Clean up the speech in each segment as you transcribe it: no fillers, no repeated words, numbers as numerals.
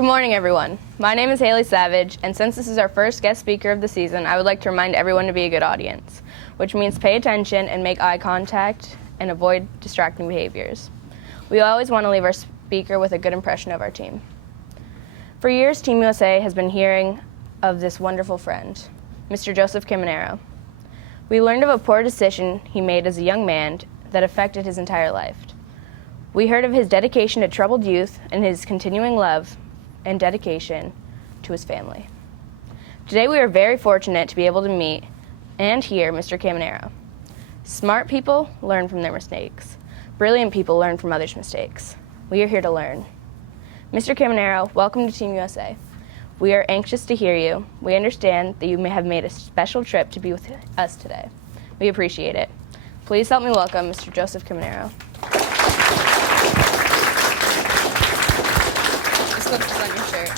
Good morning, everyone. My name is Haley Savage, and since this is our first guest speaker of the season, I would like to remind everyone to be a good audience, which means pay attention and make eye contact and avoid distracting behaviors. We always want to leave our speaker with a good impression of our team. For years, Team USA has been hearing of this wonderful friend, Mr. Joseph Camanaro. We learned of a poor decision he made as a young man that affected his entire life. We heard of his dedication to troubled youth and his continuing love and dedication to his family. Today we are very fortunate to be able to meet and hear Mr. Camanaro. Smart people learn from their mistakes. Brilliant people learn from others' mistakes. We are here to learn. Mr. Camanaro, welcome to Team USA. We are anxious to hear you. We understand that you may have made a special trip to be with us today. We appreciate it. Please help me welcome Mr. Joseph Camanaro. This looks on your shirt.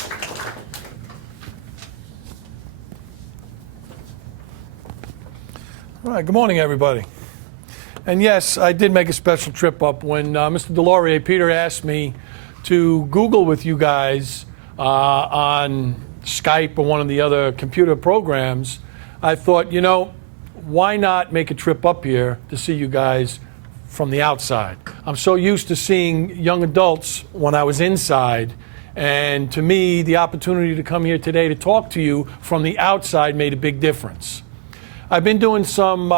All right, good morning, everybody. And yes, I did make a special trip up when Mr. Delorier, Peter, asked me to Google with you guys on Skype or one of the other computer programs. I thought, you know, why not make a trip up here to see you guys from the outside? I'm so used to seeing young adults when I was inside, and to me, the opportunity to come here today to talk to you from the outside made a big difference. I've been doing some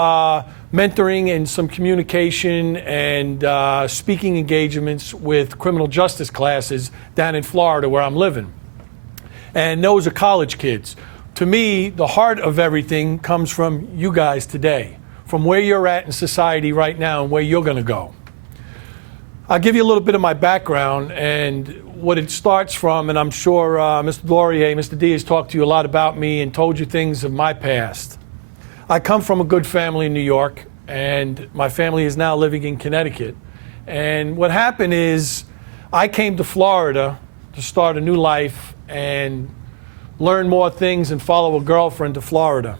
mentoring and some communication and speaking engagements with criminal justice classes down in Florida where I'm living. And those are college kids. To me, the heart of everything comes from you guys today, from where you're at in society right now and where you're going to go. I'll give you a little bit of my background and what it starts from, and I'm sure Mr. Delorier, Mr. D has talked to you a lot about me and told you things of my past. I come from a good family in New York, and my family is now living in Connecticut. And what happened is I came to Florida to start a new life and learn more things and follow a girlfriend to Florida.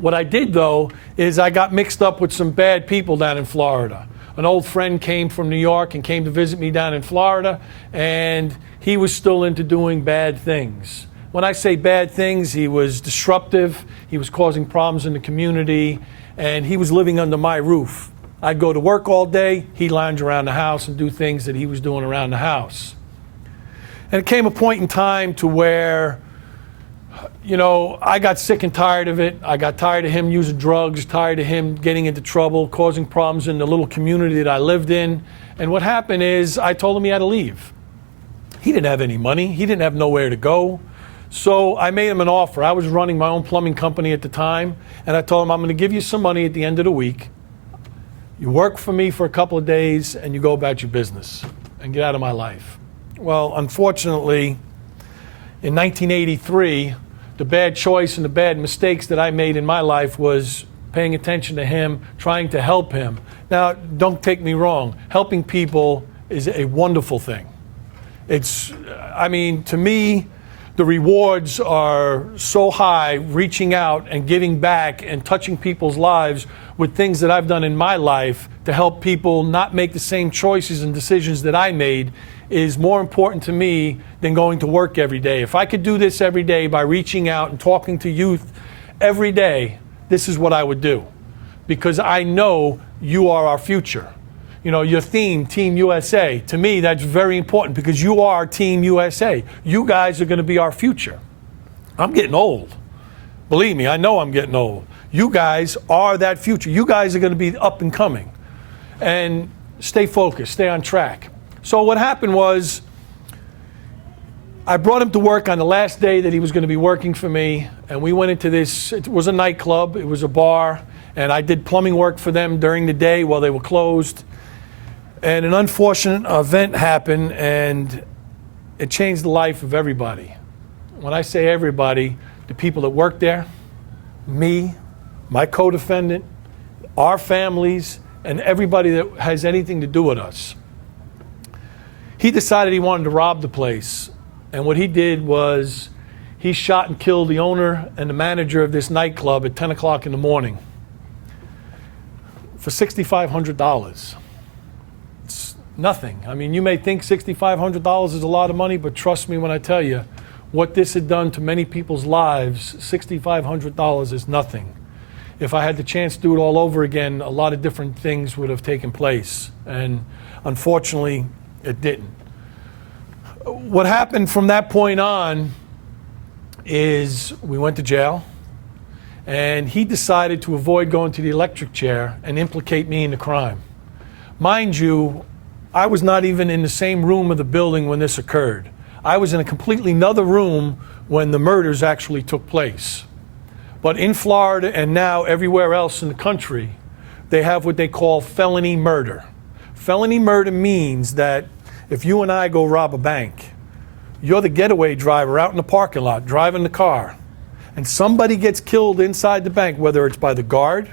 What I did, though, is I got mixed up with some bad people down in Florida. An old friend came from New York and came to visit me down in Florida, and he was still into doing bad things. When I say bad things, he was disruptive, he was causing problems in the community, and he was living under my roof. I'd go to work all day, he'd lounge around the house and do things that he was doing around the house. And it came a point in time to where, you know, I got sick and tired of it. I got tired of him using drugs, tired of him getting into trouble, causing problems in the little community that I lived in. And what happened is I told him he had to leave. He didn't have any money. He didn't have nowhere to go. So I made him an offer. I was running my own plumbing company at the time, and I told him, I'm going to give you some money at the end of the week. You work for me for a couple of days, and you go about your business and get out of my life. Well, unfortunately, in 1983, the bad choice and the bad mistakes that I made in my life was paying attention to him, trying to help him. Now, don't take me wrong. Helping people is a wonderful thing. I mean, to me, the rewards are so high, reaching out and giving back and touching people's lives with things that I've done in my life to help people not make the same choices and decisions that I made is more important to me than going to work every day. If I could do this every day by reaching out and talking to youth every day, this is what I would do. Because I know you are our future. You know, your theme, Team USA, to me, that's very important because you are Team USA. You guys are going to be our future. I'm getting old. Believe me, I know I'm getting old. You guys are that future. You guys are going to be up and coming. And stay focused, stay on track. So what happened was I brought him to work on the last day that he was going to be working for me, and we went into this. It was a nightclub, it was a bar, and I did plumbing work for them during the day while they were closed. And an unfortunate event happened, and it changed the life of everybody. When I say everybody, the people that worked there, me, my co-defendant, our families, and everybody that has anything to do with us. He decided he wanted to rob the place. And what he did was he shot and killed the owner and the manager of this nightclub at 10 o'clock in the morning for $6,500. Nothing. I mean, you may think $6,500 is a lot of money, but trust me when I tell you, what this had done to many people's lives, $6,500 is nothing. If I had the chance to do it all over again, a lot of different things would have taken place. And unfortunately, it didn't. What happened from that point on is we went to jail, and he decided to avoid going to the electric chair and implicate me in the crime. Mind you, I was not even in the same room of the building when this occurred. I was in a completely another room when the murders actually took place. But in Florida and now everywhere else in the country, they have what they call felony murder. Felony murder means that if you and I go rob a bank, you're the getaway driver out in the parking lot driving the car, and somebody gets killed inside the bank, whether it's by the guard,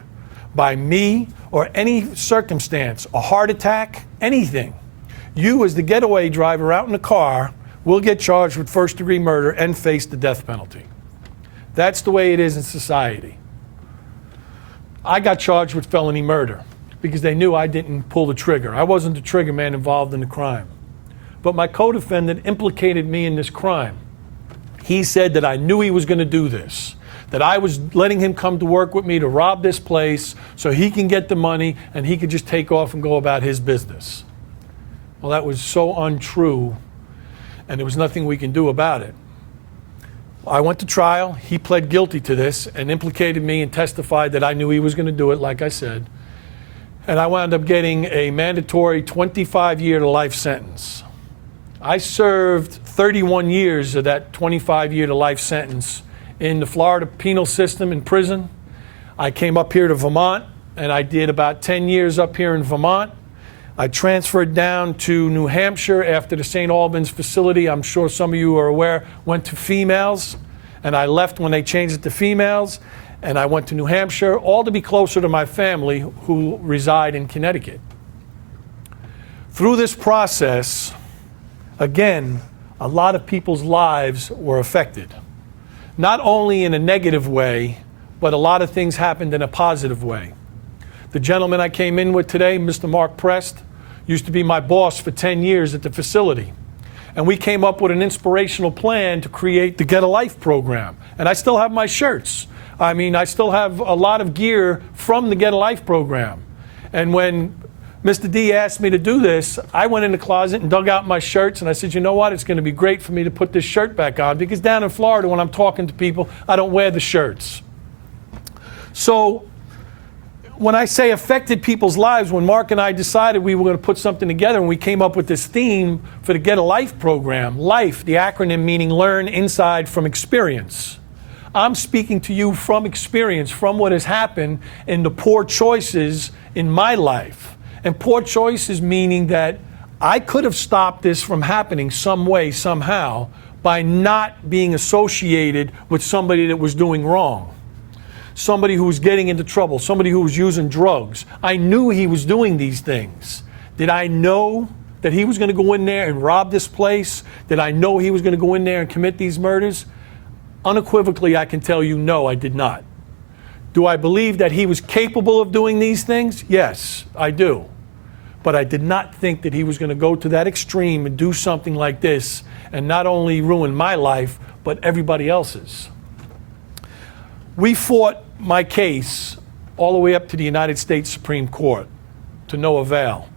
by me, or any circumstance, a heart attack, anything. You as the getaway driver out in the car will get charged with first-degree murder and face the death penalty. That's the way it is in society. I got charged with felony murder because they knew I didn't pull the trigger. I wasn't the trigger man involved in the crime. But my co-defendant implicated me in this crime. He said that I knew he was going to do this, that I was letting him come to work with me to rob this place so he can get the money and he could just take off and go about his business. Well, that was so untrue, and there was nothing we can do about it. I went to trial. He pled guilty to this and implicated me and testified that I knew he was going to do it, like I said. And I wound up getting a mandatory 25-year to life sentence. I served 31 years of that 25-year to life sentence in the Florida penal system in prison. I came up here to Vermont, and I did about 10 years up here in Vermont. I transferred down to New Hampshire after the St. Albans facility, I'm sure some of you are aware, went to females, and I left when they changed it to females, and I went to New Hampshire, all to be closer to my family who reside in Connecticut. Through this process, again, a lot of people's lives were affected. Not only in a negative way, but a lot of things happened in a positive way. The gentleman I came in with today, Mr. Mark Prest, used to be my boss for 10 years at the facility. And we came up with an inspirational plan to create the Get a Life program. And I still have my shirts. I mean, I still have a lot of gear from the Get a Life program. And when Mr. D asked me to do this, I went in the closet and dug out my shirts, and I said, you know what, it's going to be great for me to put this shirt back on, because down in Florida, when I'm talking to people, I don't wear the shirts. So when I say affected people's lives, when Mark and I decided we were going to put something together and we came up with this theme for the Get a Life program, LIFE, the acronym meaning learn inside from experience. I'm speaking to you from experience, from what has happened in the poor choices in my life. And poor choices meaning that I could have stopped this from happening some way, somehow, by not being associated with somebody that was doing wrong. Somebody who was getting into trouble, somebody who was using drugs. I knew he was doing these things. Did I know that he was going to go in there and rob this place? Did I know he was going to go in there and commit these murders? Unequivocally, I can tell you, no, I did not. Do I believe that he was capable of doing these things? Yes, I do. But I did not think that he was going to go to that extreme and do something like this and not only ruin my life, but everybody else's. We fought my case all the way up to the United States Supreme Court to no avail.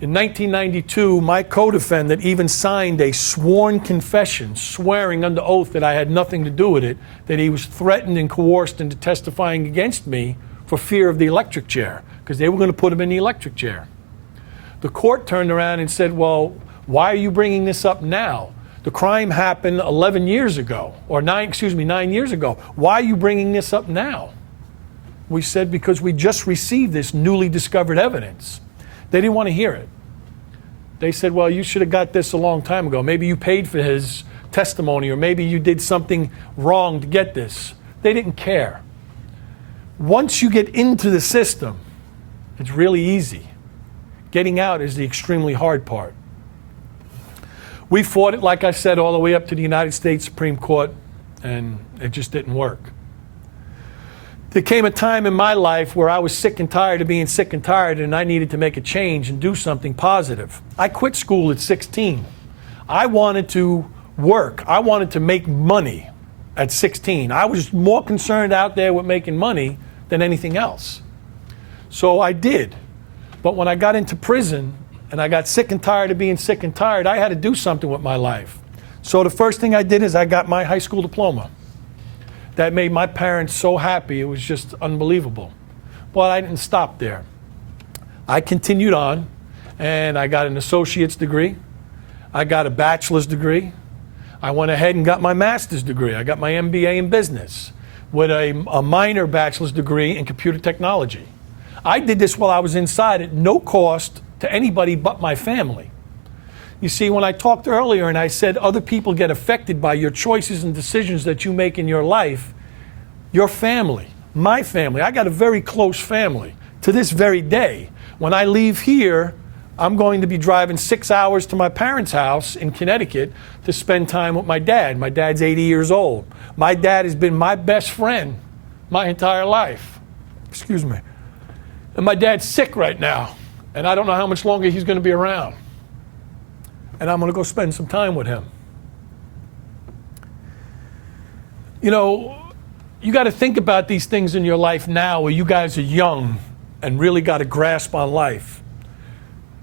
In 1992, my co-defendant even signed a sworn confession, swearing under oath that I had nothing to do with it, that he was threatened and coerced into testifying against me for fear of the electric chair, because they were going to put him in the electric chair. The court turned around and said, well, why are you bringing this up now? The crime happened 11 years ago, or 9 years ago. Why are you bringing this up now? We said, because we just received this newly discovered evidence. They didn't want to hear it. They said, well, you should have got this a long time ago. Maybe you paid for his testimony, or maybe you did something wrong to get this. They didn't care. Once you get into the system, it's really easy. Getting out is the extremely hard part. We fought it, like I said, all the way up to the United States Supreme Court, and it just didn't work. there came a time in my life where I was sick and tired of being sick and tired, and I needed to make a change and do something positive. I quit school at 16. I wanted to work. I wanted to make money at 16. I was more concerned out there with making money than anything else. So I did. But when I got into prison and I got sick and tired of being sick and tired, I had to do something with my life. So the first thing I did is I got my high school diploma. That made my parents so happy. It was just unbelievable. But I didn't stop there. I continued on, and I got an associate's degree. I got a bachelor's degree. I went ahead and got my master's degree. I got my MBA in business with a minor bachelor's degree in computer technology. I did this while I was inside at no cost to anybody but my family. You see, when I talked earlier and I said other people get affected by your choices and decisions that you make in your life, your family, my family, I got a very close family to this very day. When I leave here, I'm going to be driving 6 hours to my parents' house in Connecticut to spend time with my dad. My dad's 80 years old. My dad has been my best friend my entire life. Excuse me. And my dad's sick right now, and I don't know how much longer he's going to be around. And I'm going to go spend some time with him. You know, you got to think about these things in your life now where you guys are young and really got a grasp on life.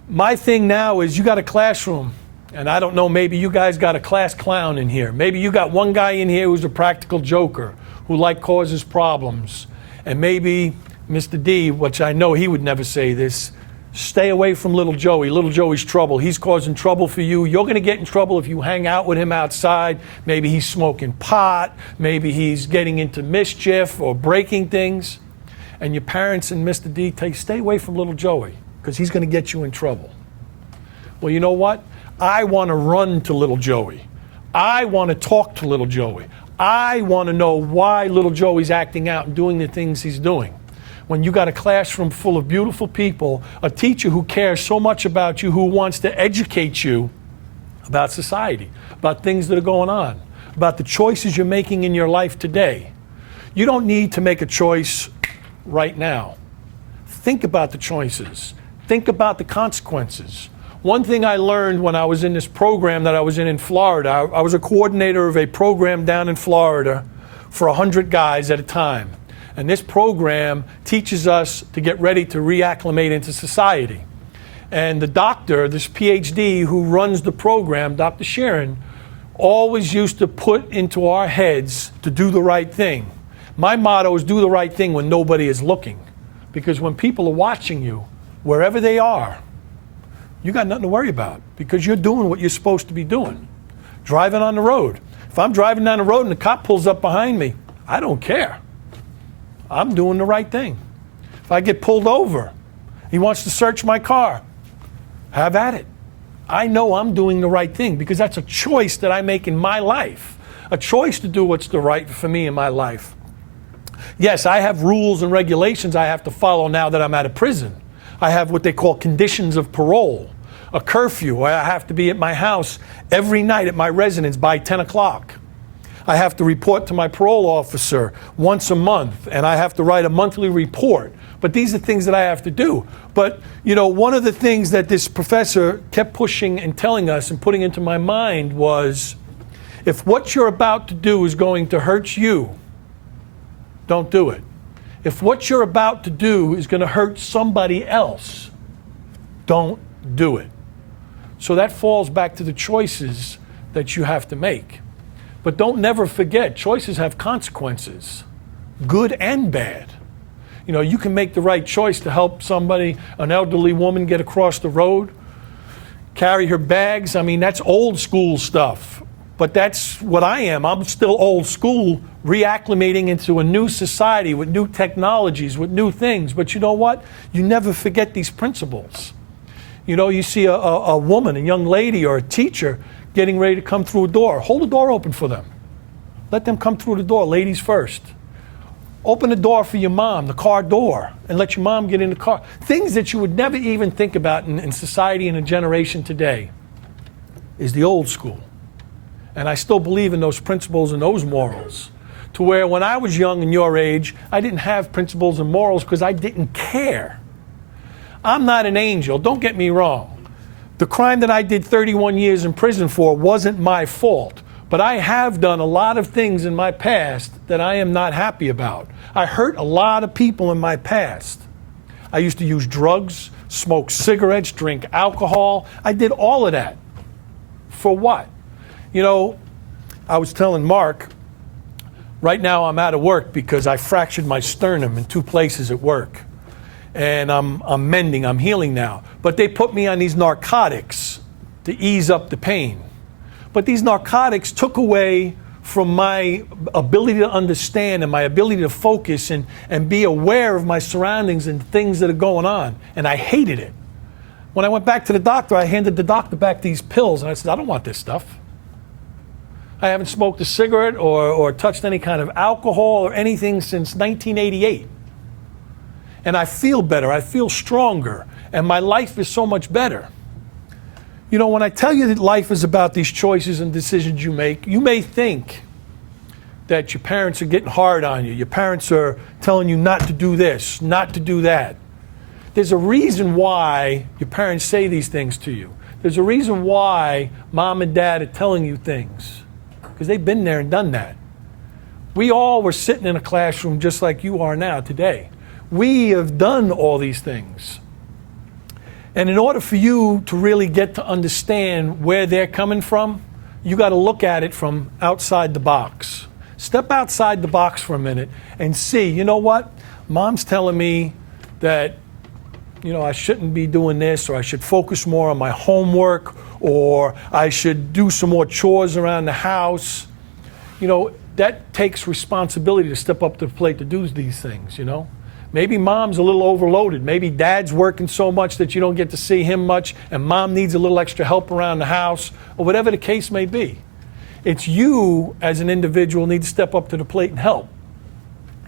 My thing now is you got a classroom, and I don't know, maybe you guys got a class clown in here. Maybe you got one guy in here who's a practical joker, who causes problems. And maybe Mr. D, which I know he would never say this, stay away from little Joey. Little Joey's trouble. He's causing trouble for you. You're going to get in trouble if you hang out with him outside. Maybe he's smoking pot. Maybe he's getting into mischief or breaking things. And your parents and Mr. D tell you, stay away from little Joey because he's going to get you in trouble. Well, you know what? I want to run to little Joey. I want to talk to little Joey. I want to know why little Joey's acting out and doing the things he's doing. When you got a classroom full of beautiful people, a teacher who cares so much about you, who wants to educate you about society, about things that are going on, about the choices you're making in your life today. You don't need to make a choice right now. Think about the choices. Think about the consequences. One thing I learned when I was in this program that I was in Florida, I was a coordinator of a program down in Florida for 100 guys at a time. And this program teaches us to get ready to reacclimate into society. And the doctor, this PhD who runs the program, Dr. Sharon, always used to put into our heads to do the right thing. My motto is do the right thing when nobody is looking. Because when people are watching you, wherever they are, you got nothing to worry about because you're doing what you're supposed to be doing. Driving on the road. If I'm driving down the road and the cop pulls up behind me, I don't care. I'm doing the right thing. If I get pulled over, he wants to search my car, have at it. I know I'm doing the right thing because that's a choice that I make in my life, a choice to do what's the right for me in my life. Yes, I have rules and regulations I have to follow now that I'm out of prison. I have what they call conditions of parole, a curfew where I have to be at my house every night at my residence by 10 o'clock. I have to report to my parole officer once a month, and I have to write a monthly report. But these are things that I have to do. But, you know, one of the things that this professor kept pushing and telling us and putting into my mind was, if what you're about to do is going to hurt you, don't do it. If what you're about to do is going to hurt somebody else, don't do it. So that falls back to the choices that you have to make. But don't never forget, choices have consequences, good and bad. You know, you can make the right choice to help somebody, an elderly woman, get across the road, carry her bags. I mean, that's old school stuff. But that's what I am. I'm still old school, reacclimating into a new society with new technologies, with new things. But you know what? You never forget these principles. You know, you see a woman, a young lady, or a teacher getting ready to come through a door. Hold the door open for them. Let them come through the door, ladies first. Open the door for your mom, the car door, and let your mom get in the car. Things that you would never even think about in society in a generation today is the old school. And I still believe in those principles and those morals. to where when I was young and your age, I didn't have principles and morals because I didn't care. I'm not an angel, don't get me wrong. The crime that I did 31 years in prison for wasn't my fault, but I have done a lot of things in my past that I am not happy about. I hurt a lot of people in my past. I used to use drugs, smoke cigarettes, drink alcohol. I did all of that. For what? You know, I was telling Mark, right now I'm out of work because I fractured my sternum in 2 places at work. And I'm mending, I'm healing now. But they put me on these narcotics to ease up the pain. But these narcotics took away from my ability to understand and my ability to focus and be aware of my surroundings and things that are going on. And I hated it. When I went back to the doctor, I handed the doctor back these pills, and I said, I don't want this stuff. I haven't smoked a cigarette or touched any kind of alcohol or anything since 1988. And I feel better, I feel stronger, and my life is so much better. You know, when I tell you that life is about these choices and decisions you make, you may think that your parents are getting hard on you. Your parents are telling you not to do this, not to do that. There's a reason why your parents say these things to you. There's a reason why mom and dad are telling you things, because they've been there and done that. We all were sitting in a classroom just like you are now today. We have done all these things. And in order for you to really get to understand where they're coming from, you got to look at it from outside the box. Step outside the box for a minute and see, you know what? Mom's telling me that, you know, I shouldn't be doing this, or I should focus more on my homework, or I should do some more chores around the house. You know, that takes responsibility to step up to the plate to do these things, you know? Maybe mom's a little overloaded. Maybe dad's working so much that you don't get to see him much, and mom needs a little extra help around the house, or whatever the case may be. It's you as an individual need to step up to the plate and help.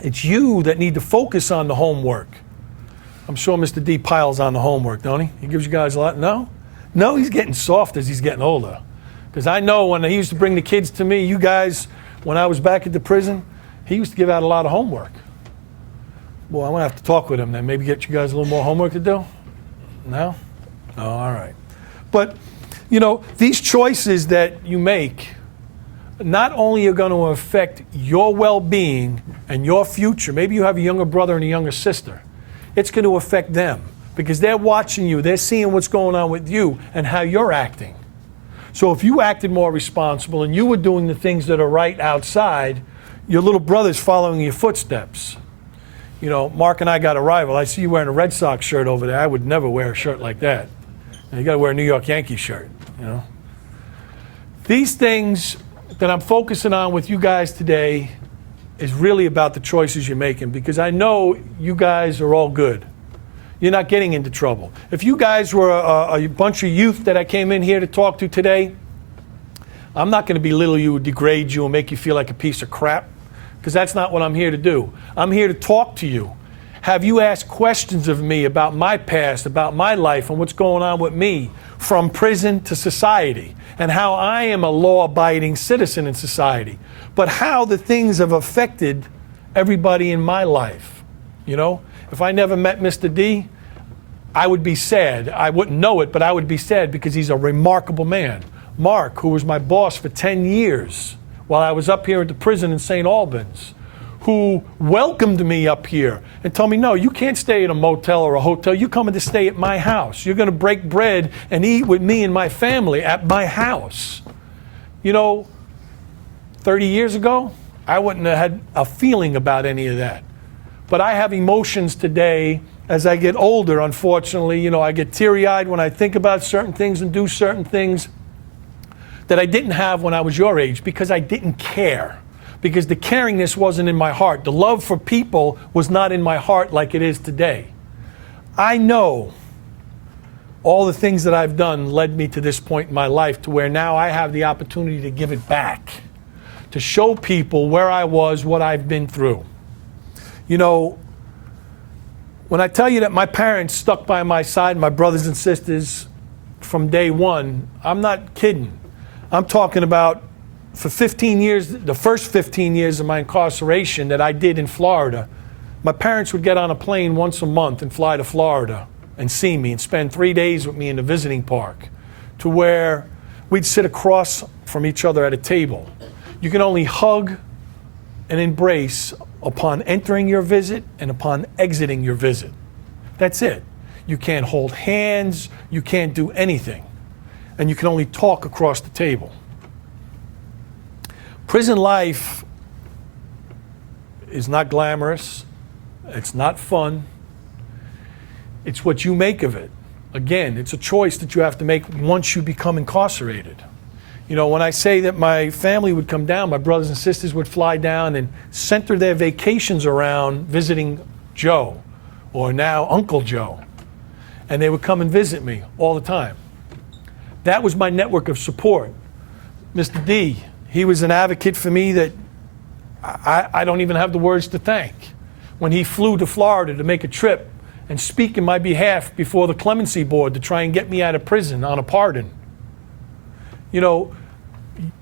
It's you that need to focus on the homework. I'm sure Mr. D piles on the homework, don't he? He gives you guys a lot. No? No, he's getting soft as he's getting older. Because I know when he used to bring the kids to me, you guys, when I was back at the prison, he used to give out a lot of homework. Well, I'm going to have to talk with him then. Maybe get you guys a little more homework to do? No? Oh, all right. But, you know, these choices that you make not only are going to affect your well-being and your future. Maybe you have a younger brother and a younger sister. It's going to affect them because they're watching you. They're seeing what's going on with you and how you're acting. So if you acted more responsible and you were doing the things that are right outside, your little brother's following your footsteps. You know, Mark and I got a rival. I see you wearing a Red Sox shirt over there. I would never wear a shirt like that. And you got to wear a New York Yankees shirt, you know. These things that I'm focusing on with you guys today is really about the choices you're making, because I know you guys are all good. You're not getting into trouble. If you guys were a bunch of youth that I came in here to talk to today, I'm not going to belittle you, degrade you, and make you feel like a piece of crap, because that's not what I'm here to do. I'm here to talk to you. Have you asked questions of me about my past, about my life, and what's going on with me from prison to society, and how I am a law-abiding citizen in society, but how the things have affected everybody in my life. You know, if I never met Mr. D, I would be sad. I wouldn't know it, but I would be sad because he's a remarkable man. Mark, who was my boss for 10 years while I was up here at the prison in St. Albans, who welcomed me up here and told me, no, you can't stay at a motel or a hotel. You're coming to stay at my house. You're going to break bread and eat with me and my family at my house. You know, 30 years ago, I wouldn't have had a feeling about any of that. But I have emotions today as I get older, unfortunately. You know, I get teary-eyed when I think about certain things and do certain things that I didn't have when I was your age because I didn't care. Because the caringness wasn't in my heart. The love for people was not in my heart like it is today. I know all the things that I've done led me to this point in my life to where now I have the opportunity to give it back, to show people where I was, what I've been through. You know, when I tell you that my parents stuck by my side, my brothers and sisters, from day one, I'm not kidding. I'm talking about for 15 years, the first 15 years of my incarceration that I did in Florida, my parents would get on a plane once a month and fly to Florida and see me and spend 3 days with me in the visiting park, to where we'd sit across from each other at a table. You can only hug and embrace upon entering your visit and upon exiting your visit. That's it. You can't hold hands, you can't do anything, and you can only talk across the table. Prison life is not glamorous, it's not fun, it's what you make of it. Again, it's a choice that you have to make once you become incarcerated. You know, when I say that my family would come down, my brothers and sisters would fly down and center their vacations around visiting Joe, or now Uncle Joe, and they would come and visit me all the time. That was my network of support. Mr. D, he was an advocate for me that I don't even have the words to thank. When he flew to Florida to make a trip and speak in my behalf before the clemency board to try and get me out of prison on a pardon. You know,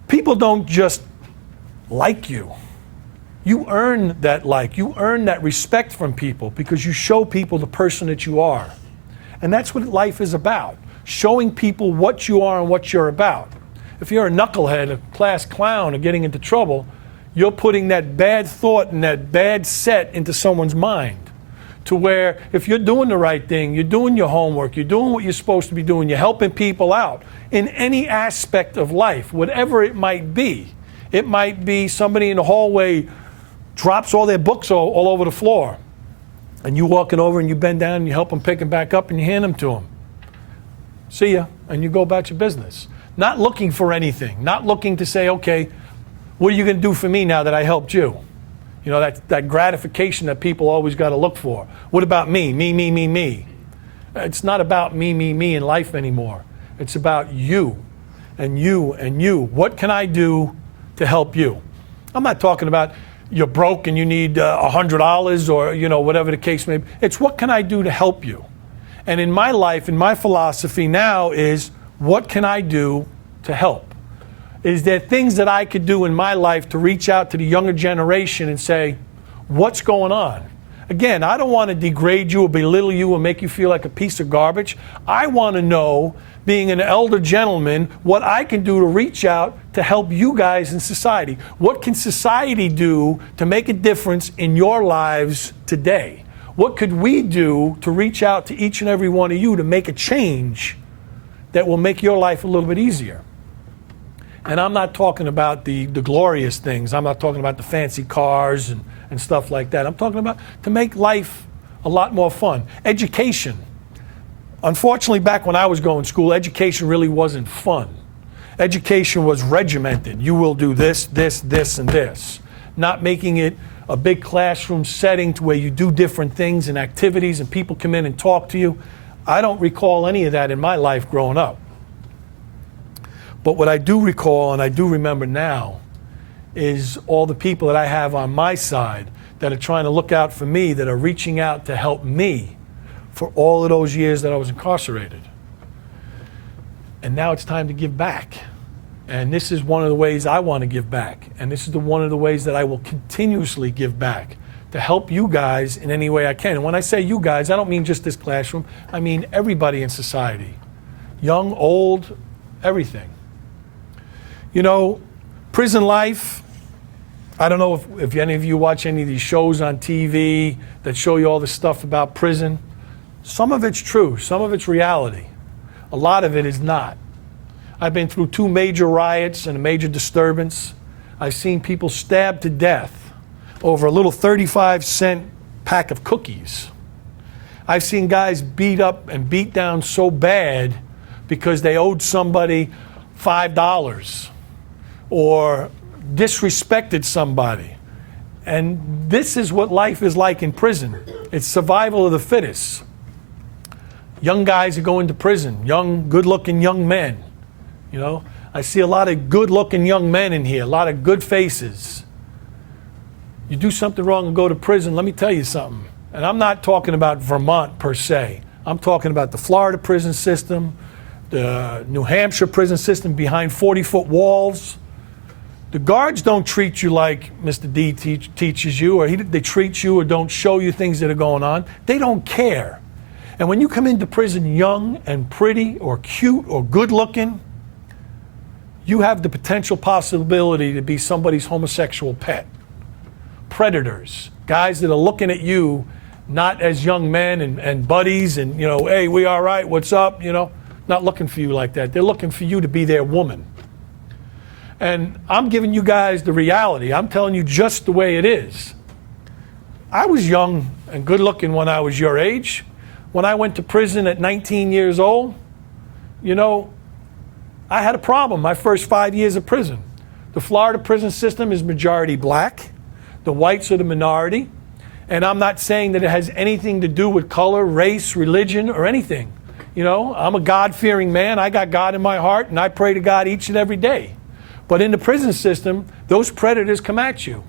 people don't just like you. You earn that like. You earn that respect from people because you show people the person that you are. And that's what life is about, showing people what you are and what you're about. If you're a knucklehead, a class clown, or getting into trouble, you're putting that bad thought and that bad set into someone's mind. To where if you're doing the right thing, you're doing your homework, you're doing what you're supposed to be doing, you're helping people out in any aspect of life, whatever it might be. It might be somebody in the hallway drops all their books all over the floor, and you walking over and you bend down and you help them pick them back up and you hand them to them. See ya, and you go about your business. Not looking for anything, not looking to say, okay, what are you going to do for me now that I helped you? You know, that gratification that people always got to look for. What about me? Me. It's not about me in life anymore. It's about you and you and you. What can I do to help you? I'm not talking about you're broke and you need $100 or, you know, whatever the case may be. It's what can I do to help you? And in my life, in my philosophy now is, what can I do to help? Is there things that I could do in my life to reach out to the younger generation and say, what's going on? Again, I don't want to degrade you or belittle you or make you feel like a piece of garbage. I want to know, being an elder gentleman, what I can do to reach out to help you guys in society. What can society do to make a difference in your lives today? What could we do to reach out to each and every one of you to make a change that will make your life a little bit easier? And I'm not talking about the glorious things. I'm not talking about the fancy cars and stuff like that. I'm talking about to make life a lot more fun. Education. Unfortunately, back when I was going to school, education really wasn't fun. Education was regimented. You will do this, this, this, and this. Not making it a big classroom setting to where you do different things and activities and people come in and talk to you. I don't recall any of that in my life growing up. But what I do recall and I do remember now is all the people that I have on my side that are trying to look out for me, that are reaching out to help me for all of those years that I was incarcerated. And now it's time to give back. And this is one of the ways I want to give back. And this is one of the ways that I will continuously give back, to help you guys in any way I can. And when I say you guys, I don't mean just this classroom. I mean everybody in society. Young, old, everything. You know, prison life, I don't know if any of you watch any of these shows on TV that show you all this stuff about prison. Some of it's true, some of it's reality. A lot of it is not. I've been through 2 major riots and a major disturbance. I've seen people stabbed to death over a little 35-cent pack of cookies. I've seen guys beat up and beat down so bad because they owed somebody $5 or disrespected somebody. And this is what life is like in prison. It's survival of the fittest. Young guys are going to prison, young, good-looking young men. You know, I see a lot of good-looking young men in here, a lot of good faces. You do something wrong and go to prison, let me tell you something. And I'm not talking about Vermont per se. I'm talking about the Florida prison system, the New Hampshire prison system behind 40-foot walls. The guards don't treat you like Mr. D teaches you, or they treat you or don't show you things that are going on. They don't care. And when you come into prison young and pretty or cute or good looking, you have the potential possibility to be somebody's homosexual pet. Predators, guys that are looking at you not as young men and buddies and, hey, we all right, what's up, not looking for you like that. They're looking for you to be their woman. And I'm giving you guys the reality. I'm telling you just the way it is. I was young and good looking when I was your age. When I went to prison at 19 years old, I had a problem my first 5 years of prison. The Florida prison system is majority black. The whites are the minority. And I'm not saying that it has anything to do with color, race, religion, or anything. I'm a God-fearing man. I got God in my heart, and I pray to God each and every day. But in the prison system, those predators come at you.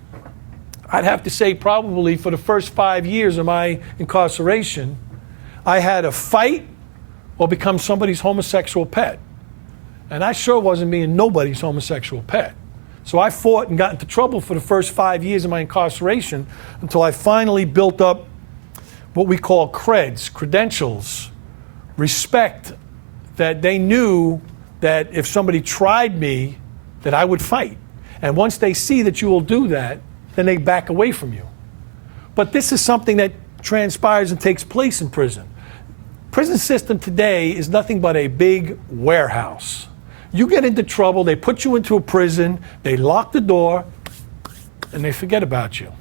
I'd have to say probably for the first 5 years of my incarceration, I had to fight or become somebody's homosexual pet. And I sure wasn't being nobody's homosexual pet. So I fought and got into trouble for the first 5 years of my incarceration until I finally built up what we call creds, credentials, respect, that they knew that if somebody tried me, that I would fight. And once they see that you will do that, then they back away from you. But this is something that transpires and takes place in prison. Prison system today is nothing but a big warehouse. You get into trouble, they put you into a prison, they lock the door, and they forget about you.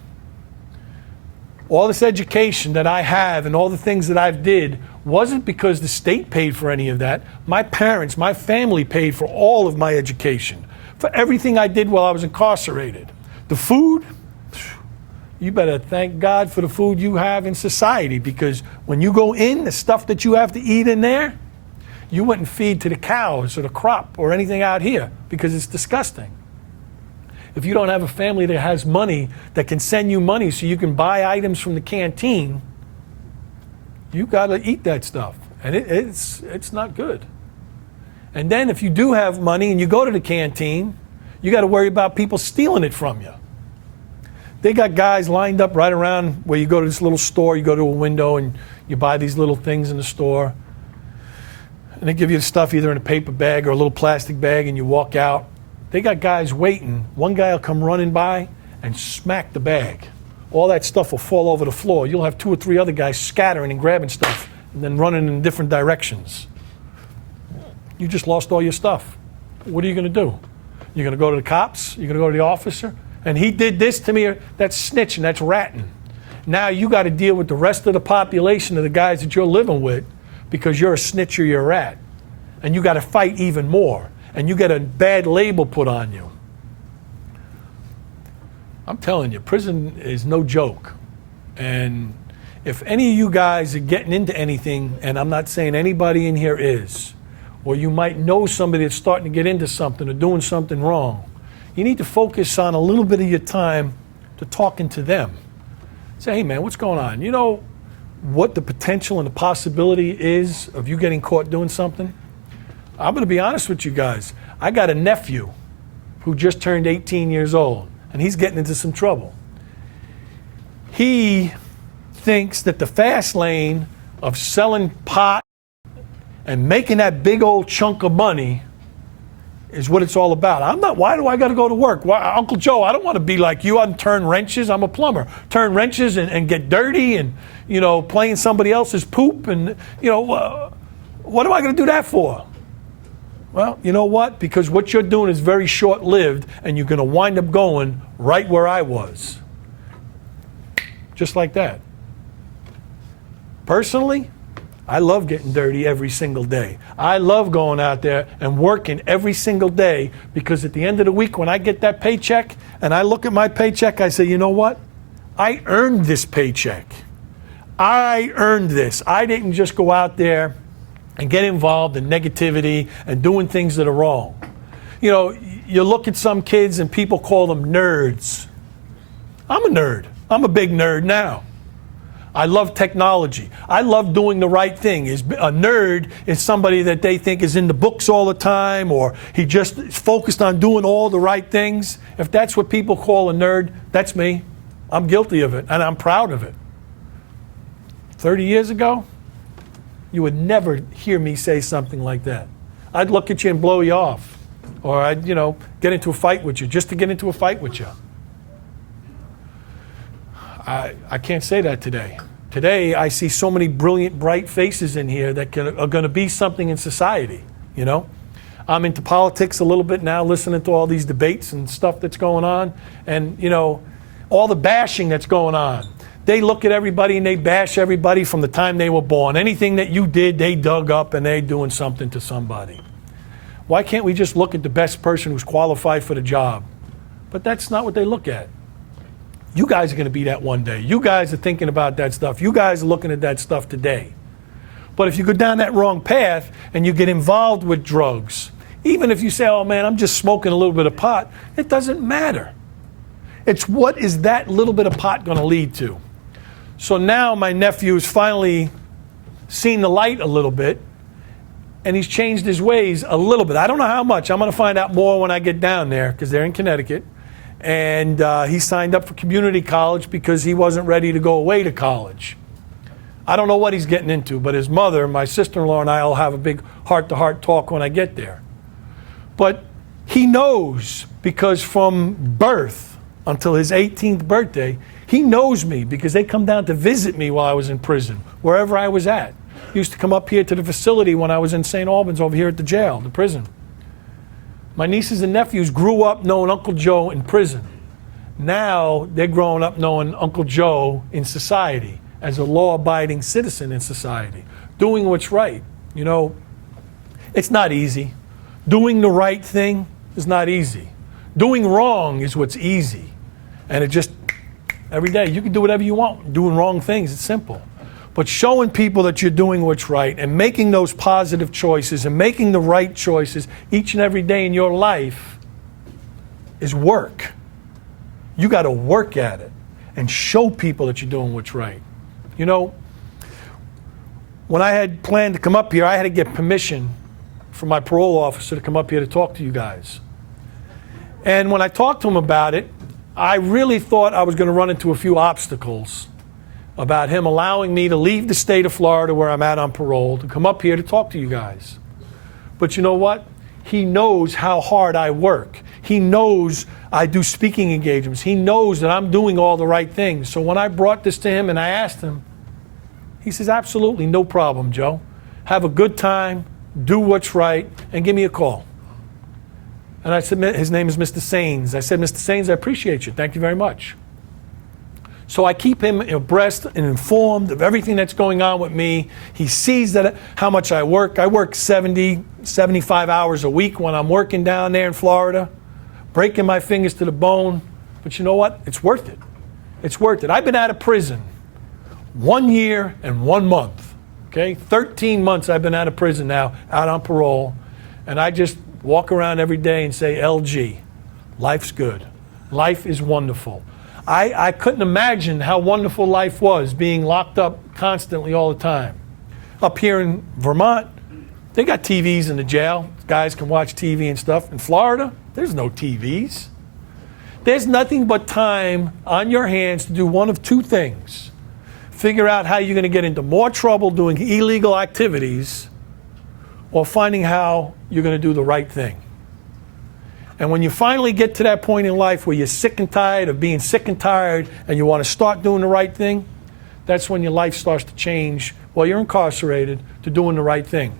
All this education that I have and all the things that I've did wasn't because the state paid for any of that. My parents, my family paid for all of my education, for everything I did while I was incarcerated. The food, you better thank God for the food you have in society, because when you go in, the stuff that you have to eat in there, you wouldn't feed to the cows or the crop or anything out here because it's disgusting. If you don't have a family that has money, that can send you money so you can buy items from the canteen, you got to eat that stuff. And it's not good. And then if you do have money and you go to the canteen, you got to worry about people stealing it from you. They got guys lined up right around where you go to this little store, you go to a window and you buy these little things in the store. And they give you the stuff either in a paper bag or a little plastic bag and you walk out. They got guys waiting. One guy will come running by and smack the bag. All that stuff will fall over the floor. You'll have 2 or 3 other guys scattering and grabbing stuff and then running in different directions. You just lost all your stuff. What are you going to do? You're going to go to the cops? You're going to go to the officer? And he did this to me. That's snitching. That's ratting. Now you got to deal with the rest of the population of the guys that you're living with because you're a snitch or you're a rat. And you got to fight even more. And you get a bad label put on you. I'm telling you, prison is no joke. And if any of you guys are getting into anything, and I'm not saying anybody in here is, or you might know somebody that's starting to get into something or doing something wrong, you need to focus on a little bit of your time to talking to them. Say, hey man, what's going on? You know what the potential and the possibility is of you getting caught doing something? I'm going to be honest with you guys. I got a nephew who just turned 18 years old, and he's getting into some trouble. He thinks that the fast lane of selling pot and making that big old chunk of money is what it's all about. I'm not, why do I got to go to work? Why, Uncle Joe, I don't want to be like you. I turn wrenches. I'm a plumber. Turn wrenches and get dirty and, playing somebody else's poop. And, what am I going to do that for? Well, you know what? Because what you're doing is very short-lived, and you're going to wind up going right where I was. Just like that. Personally, I love getting dirty every single day. I love going out there and working every single day, because at the end of the week when I get that paycheck and I look at my paycheck, I say, you know what? I earned this paycheck. I earned this. I didn't just go out there and get involved in negativity and doing things that are wrong. You look at some kids and people call them nerds. I'm a nerd. I'm a big nerd now. I love technology. I love doing the right thing. A nerd is somebody that they think is in the books all the time, or he just is focused on doing all the right things. If that's what people call a nerd, that's me. I'm guilty of it, and I'm proud of it. 30 years ago, you would never hear me say something like that. I'd look at you and blow you off, or I'd, get into a fight with you just to get into a fight with you. I can't say that today. Today, I see so many brilliant, bright faces in here that are going to be something in society, I'm into politics a little bit now, listening to all these debates and stuff that's going on, and, all the bashing that's going on. They look at everybody and they bash everybody from the time they were born. Anything that you did, they dug up and they're doing something to somebody. Why can't we just look at the best person who's qualified for the job? But that's not what they look at. You guys are going to be that one day. You guys are thinking about that stuff. You guys are looking at that stuff today. But if you go down that wrong path and you get involved with drugs, even if you say, oh man, I'm just smoking a little bit of pot, it doesn't matter. It's what is that little bit of pot going to lead to? So now my nephew's finally seen the light a little bit, and he's changed his ways a little bit. I don't know how much. I'm going to find out more when I get down there, because they're in Connecticut. And he signed up for community college because he wasn't ready to go away to college. I don't know what he's getting into, but his mother, my sister-in-law, and I will have a big heart-to-heart talk when I get there. But he knows, because from birth until his 18th birthday, he knows me because they come down to visit me while I was in prison, wherever I was at. He used to come up here to the facility when I was in St. Albans, over here at the jail, the prison. My nieces and nephews grew up knowing Uncle Joe in prison. Now they're growing up knowing Uncle Joe in society, as a law-abiding citizen in society, doing what's right. It's not easy. Doing the right thing is not easy. Doing wrong is what's easy. And it just, every day, you can do whatever you want. Doing wrong things, it's simple. But showing people that you're doing what's right and making those positive choices and making the right choices each and every day in your life is work. You got to work at it and show people that you're doing what's right. When I had planned to come up here, I had to get permission from my parole officer to come up here to talk to you guys. And when I talked to him about it, I really thought I was going to run into a few obstacles about him allowing me to leave the state of Florida, where I'm at on parole, to come up here to talk to you guys. But you know what? He knows how hard I work. He knows I do speaking engagements. He knows that I'm doing all the right things. So when I brought this to him and I asked him, he says, absolutely, no problem, Joe. Have a good time, do what's right, and give me a call. And I said, his name is Mr. Sains. I said, Mr. Sains, I appreciate you. Thank you very much. So I keep him abreast and informed of everything that's going on with me. He sees that how much I work. I work 70, 75 hours a week when I'm working down there in Florida, breaking my fingers to the bone. But you know what? It's worth it. It's worth it. I've been out of prison 1 year and 1 month. Okay? 13 months I've been out of prison now, out on parole. And I just walk around every day and say, LG, life's good. Life is wonderful. I couldn't imagine how wonderful life was being locked up constantly all the time. Up here in Vermont, they got TVs in the jail. Guys can watch TV and stuff. In Florida, there's no TVs. There's nothing but time on your hands to do one of two things. Figure out how you're going to get into more trouble doing illegal activities, or finding how you're going to do the right thing. And when you finally get to that point in life where you're sick and tired of being sick and tired and you want to start doing the right thing, that's when your life starts to change while you're incarcerated to doing the right thing.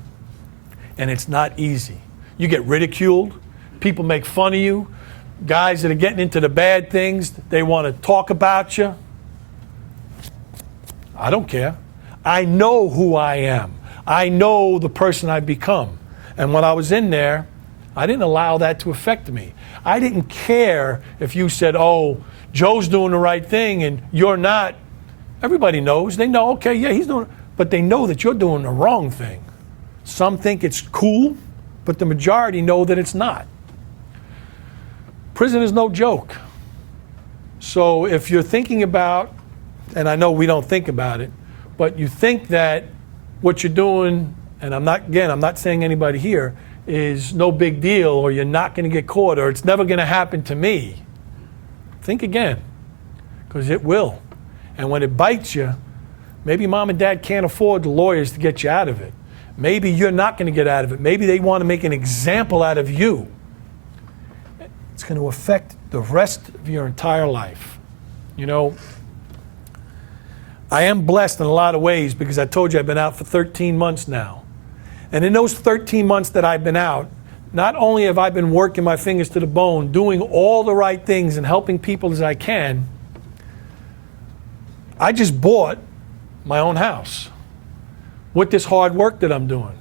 And it's not easy. You get ridiculed. People make fun of you. Guys that are getting into the bad things, they want to talk about you. I don't care. I know who I am. I know the person I've become. And when I was in there, I didn't allow that to affect me. I didn't care if you said, oh, Joe's doing the right thing and you're not. Everybody knows. They know, okay, yeah, he's doing it. But they know that you're doing the wrong thing. Some think it's cool, but the majority know that it's not. Prison is no joke. So if you're thinking about and I know we don't think about it, but you think that what you're doing, and I'm not saying anybody here, is no big deal, or you're not going to get caught, or it's never going to happen to me. Think again, because it will. And when it bites you, maybe mom and dad can't afford the lawyers to get you out of it. Maybe you're not going to get out of it. Maybe they want to make an example out of you. It's going to affect the rest of your entire life. You know, I am blessed in a lot of ways because I told you I've been out for 13 months now. And in those 13 months that I've been out, not only have I been working my fingers to the bone, doing all the right things and helping people as I can, I just bought my own house with this hard work that I'm doing.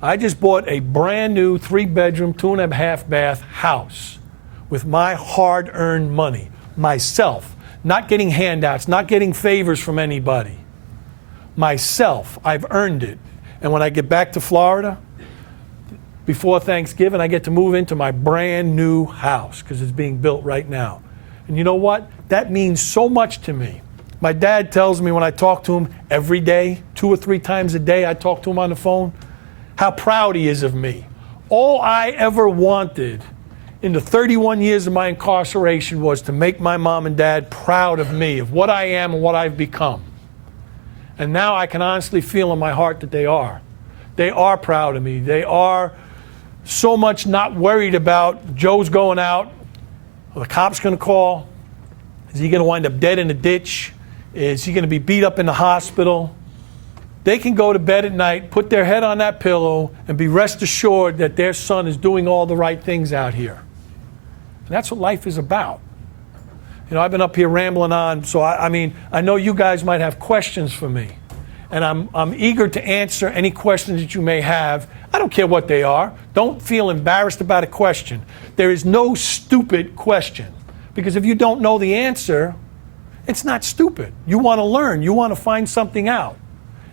I just bought a brand new 3-bedroom, 2.5 bath house with my hard-earned money, myself, not getting handouts, not getting favors from anybody. Myself, I've earned it. And when I get back to Florida, before Thanksgiving, I get to move into my brand new house because it's being built right now. And you know what? That means so much to me. My dad tells me when I talk to him every day, 2 or 3 times a day, I talk to him on the phone, how proud he is of me. All I ever wanted in the 31 years of my incarceration was to make my mom and dad proud of me, of what I am and what I've become. And now I can honestly feel in my heart that they are. They are proud of me. They are so much not worried about Joe's going out, or the cop's going to call. Is he going to wind up dead in a ditch? Is he going to be beat up in the hospital? They can go to bed at night, put their head on that pillow, and be rest assured that their son is doing all the right things out here. And that's what life is about. You know, I've been up here rambling on, so I mean, I know you guys might have questions for me. And I'm eager to answer any questions that you may have. I don't care what they are. Don't feel embarrassed about a question. There is no stupid question. Because if you don't know the answer, it's not stupid. You want to learn. You want to find something out.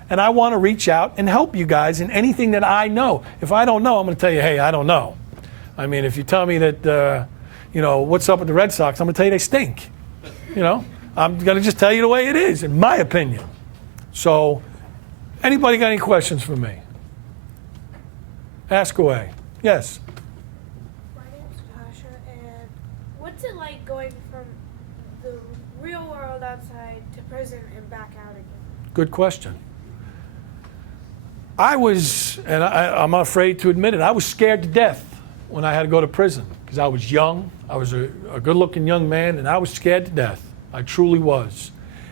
And I want to reach out and help you guys in anything that I know. If I don't know, I'm going to tell you, hey, I don't know. I mean, if you tell me that, you know, what's up with the Red Sox, I'm going to tell you they stink. You know, I'm going to just tell you the way it is, in my opinion. So, anybody got any questions for me? Ask away. Yes? My name's Tasha, and what's it like going from the real world outside to prison and back out again? Good question. I was, and I'm afraid to admit it, I was scared to death when I had to go to prison because I was young. I was a good-looking young man, and I was scared to death. I truly was.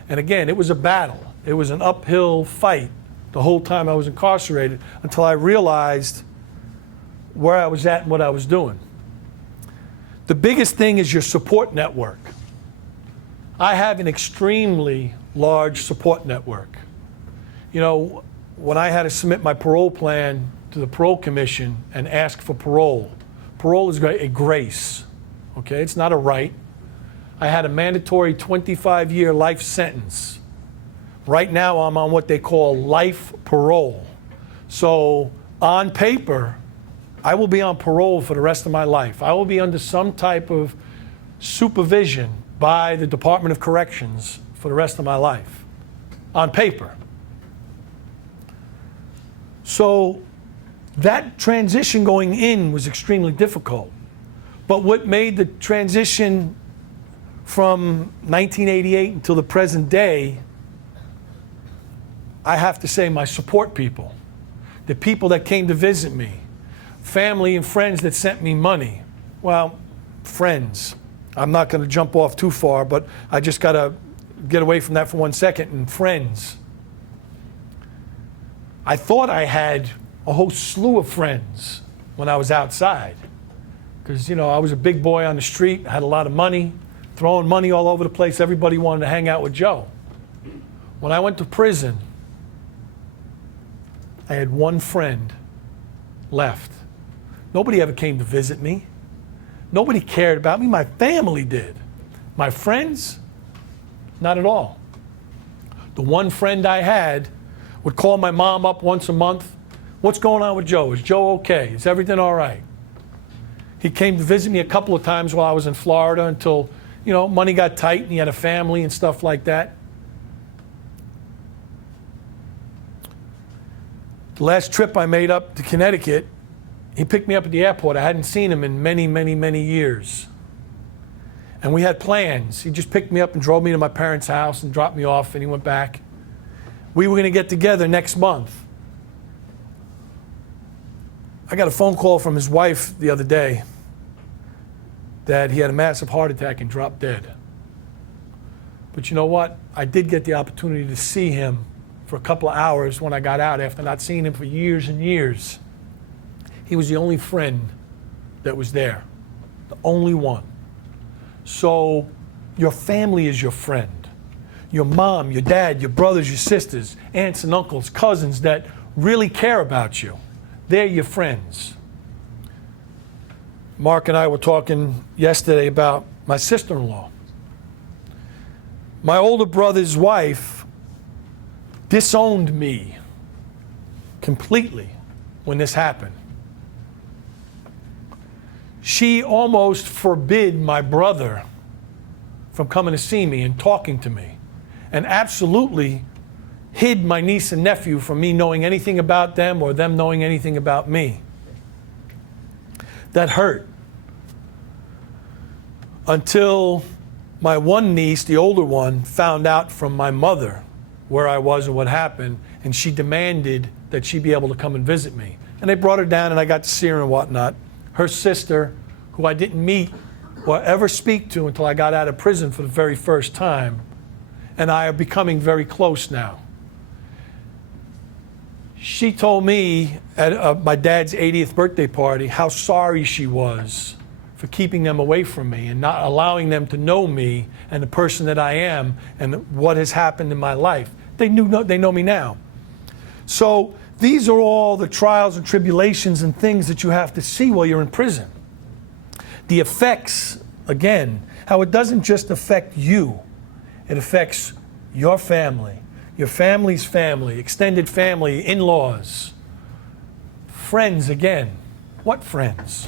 And again, it was a battle. It was an uphill fight the whole time I was incarcerated until I realized where I was at and what I was doing. The biggest thing is your support network. I have an extremely large support network. You know, when I had to submit my parole plan to the parole commission and ask for parole, parole is a grace, okay? It's not a right. I had a mandatory 25-year life sentence. Right now, I'm on what they call life parole. So, on paper, I will be on parole for the rest of my life. I will be under some type of supervision by the Department of Corrections for the rest of my life, on paper. So, that transition going in was extremely difficult. But what made the transition from 1988 until the present day, I have to say my support people, the people that came to visit me, family and friends that sent me money. Well, friends. I'm not going to jump off too far, but I just got to get away from that for 1 second. And friends. I thought I had a whole slew of friends when I was outside. Because, you know, I was a big boy on the street, had a lot of money, throwing money all over the place. Everybody wanted to hang out with Joe. When I went to prison, I had one friend left. Nobody ever came to visit me. Nobody cared about me. My family did. My friends, not at all. The one friend I had would call my mom up once a month. What's going on with Joe? Is Joe okay? Is everything all right? He came to visit me a couple of times while I was in Florida until, you know, money got tight and he had a family and stuff like that. The last trip I made up to Connecticut, he picked me up at the airport. I hadn't seen him in many, many, many years. And we had plans. He just picked me up and drove me to my parents' house and dropped me off, and he went back. We were going to get together next month. I got a phone call from his wife the other day that he had a massive heart attack and dropped dead. But you know what? I did get the opportunity to see him for a couple of hours when I got out after not seeing him for years and years. He was the only friend that was there, the only one. So your family is your friend. Your mom, your dad, your brothers, your sisters, aunts and uncles, cousins that really care about you. They're your friends. Mark and I were talking yesterday about my sister-in-law. My older brother's wife disowned me completely when this happened. She almost forbid my brother from coming to see me and talking to me, and absolutely hid my niece and nephew from me knowing anything about them or them knowing anything about me. That hurt. Until my one niece, the older one, found out from my mother where I was and what happened, and she demanded that she be able to come and visit me. And they brought her down, and I got to see her and whatnot. Her sister, who I didn't meet or ever speak to until I got out of prison for the very first time, and I are becoming very close now. She told me at my dad's 80th birthday party how sorry she was for keeping them away from me and not allowing them to know me and the person that I am and what has happened in my life. They know me now. So these are all the trials and tribulations and things that you have to see while you're in prison. The effects, again, how it doesn't just affect you, it affects your family, your family's family, extended family, in-laws, friends again. What friends?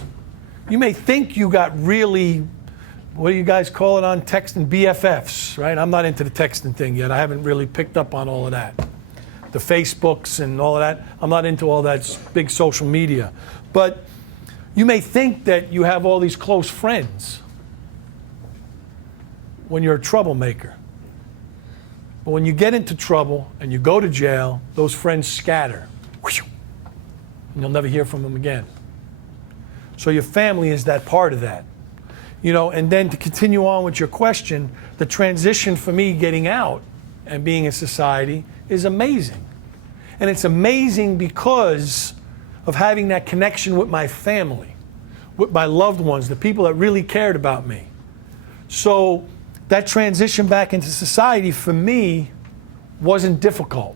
You may think you got really, what do you guys call it on texting, BFFs, right? I'm not into the texting thing yet. I haven't really picked up on all of that. The Facebooks and all of that. I'm not into all that big social media. But you may think that you have all these close friends when you're a troublemaker. But when you get into trouble and you go to jail, those friends scatter. And you'll never hear from them again. So your family is that part of that. You know, and then to continue on with your question, the transition for me getting out and being in society is amazing. And it's amazing because of having that connection with my family, with my loved ones, the people that really cared about me. So that transition back into society for me wasn't difficult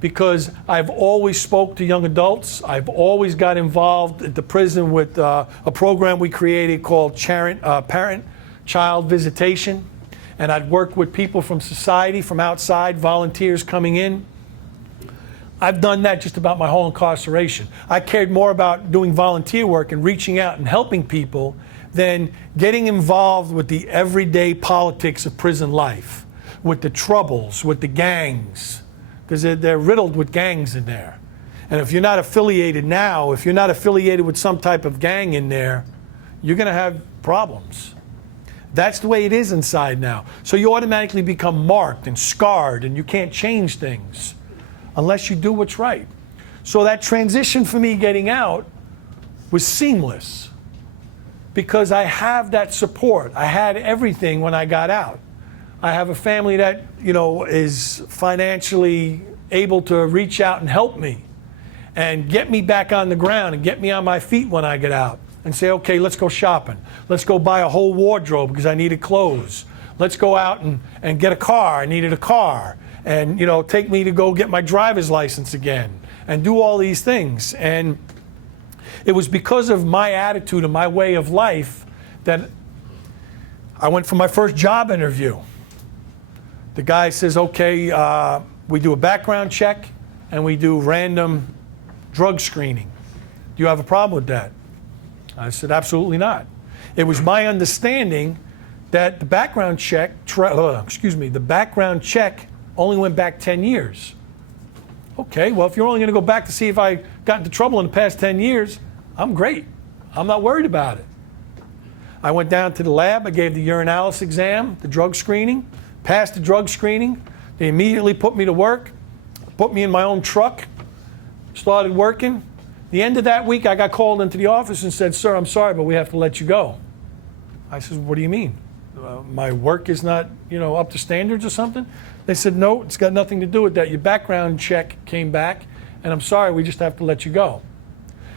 because I've always spoke to young adults. I've always got involved at the prison with a program we created called Parent-Child Visitation. And I'd work with people from society, from outside, volunteers coming in. I've done that just about my whole incarceration. I cared more about doing volunteer work and reaching out and helping people than getting involved with the everyday politics of prison life, with the troubles, with the gangs, because they're riddled with gangs in there. And if you're not affiliated now, if you're not affiliated with some type of gang in there, you're going to have problems. That's the way it is inside now. So you automatically become marked and scarred, and you can't change things unless you do what's right. So that transition for me getting out was seamless because I have that support. I had everything when I got out. I have a family that, you know, is financially able to reach out and help me and get me back on the ground and get me on my feet when I get out and say, okay, let's go shopping. Let's go buy a whole wardrobe because I needed clothes. Let's go out and get a car. I needed a car. And, you know, take me to go get my driver's license again and do all these things. And it was because of my attitude and my way of life that I went for my first job interview. The guy says, okay, we do a background check and we do random drug screening. Do you have a problem with that? I said, absolutely not. It was my understanding that the background check, the background check only went back 10 years. Okay, well, if you're only going to go back to see if I got into trouble in the past 10 years, I'm great. I'm not worried about it. I went down to the lab. I gave the urinalysis exam, the drug screening, passed the drug screening. They immediately put me to work, put me in my own truck, started working. The end of that week, I got called into the office and said, "Sir, I'm sorry, but we have to let you go." I said, "What do you mean? My work is not, up to standards or something?" They said, "No, it's got nothing to do with that. Your background check came back, and I'm sorry, we just have to let you go."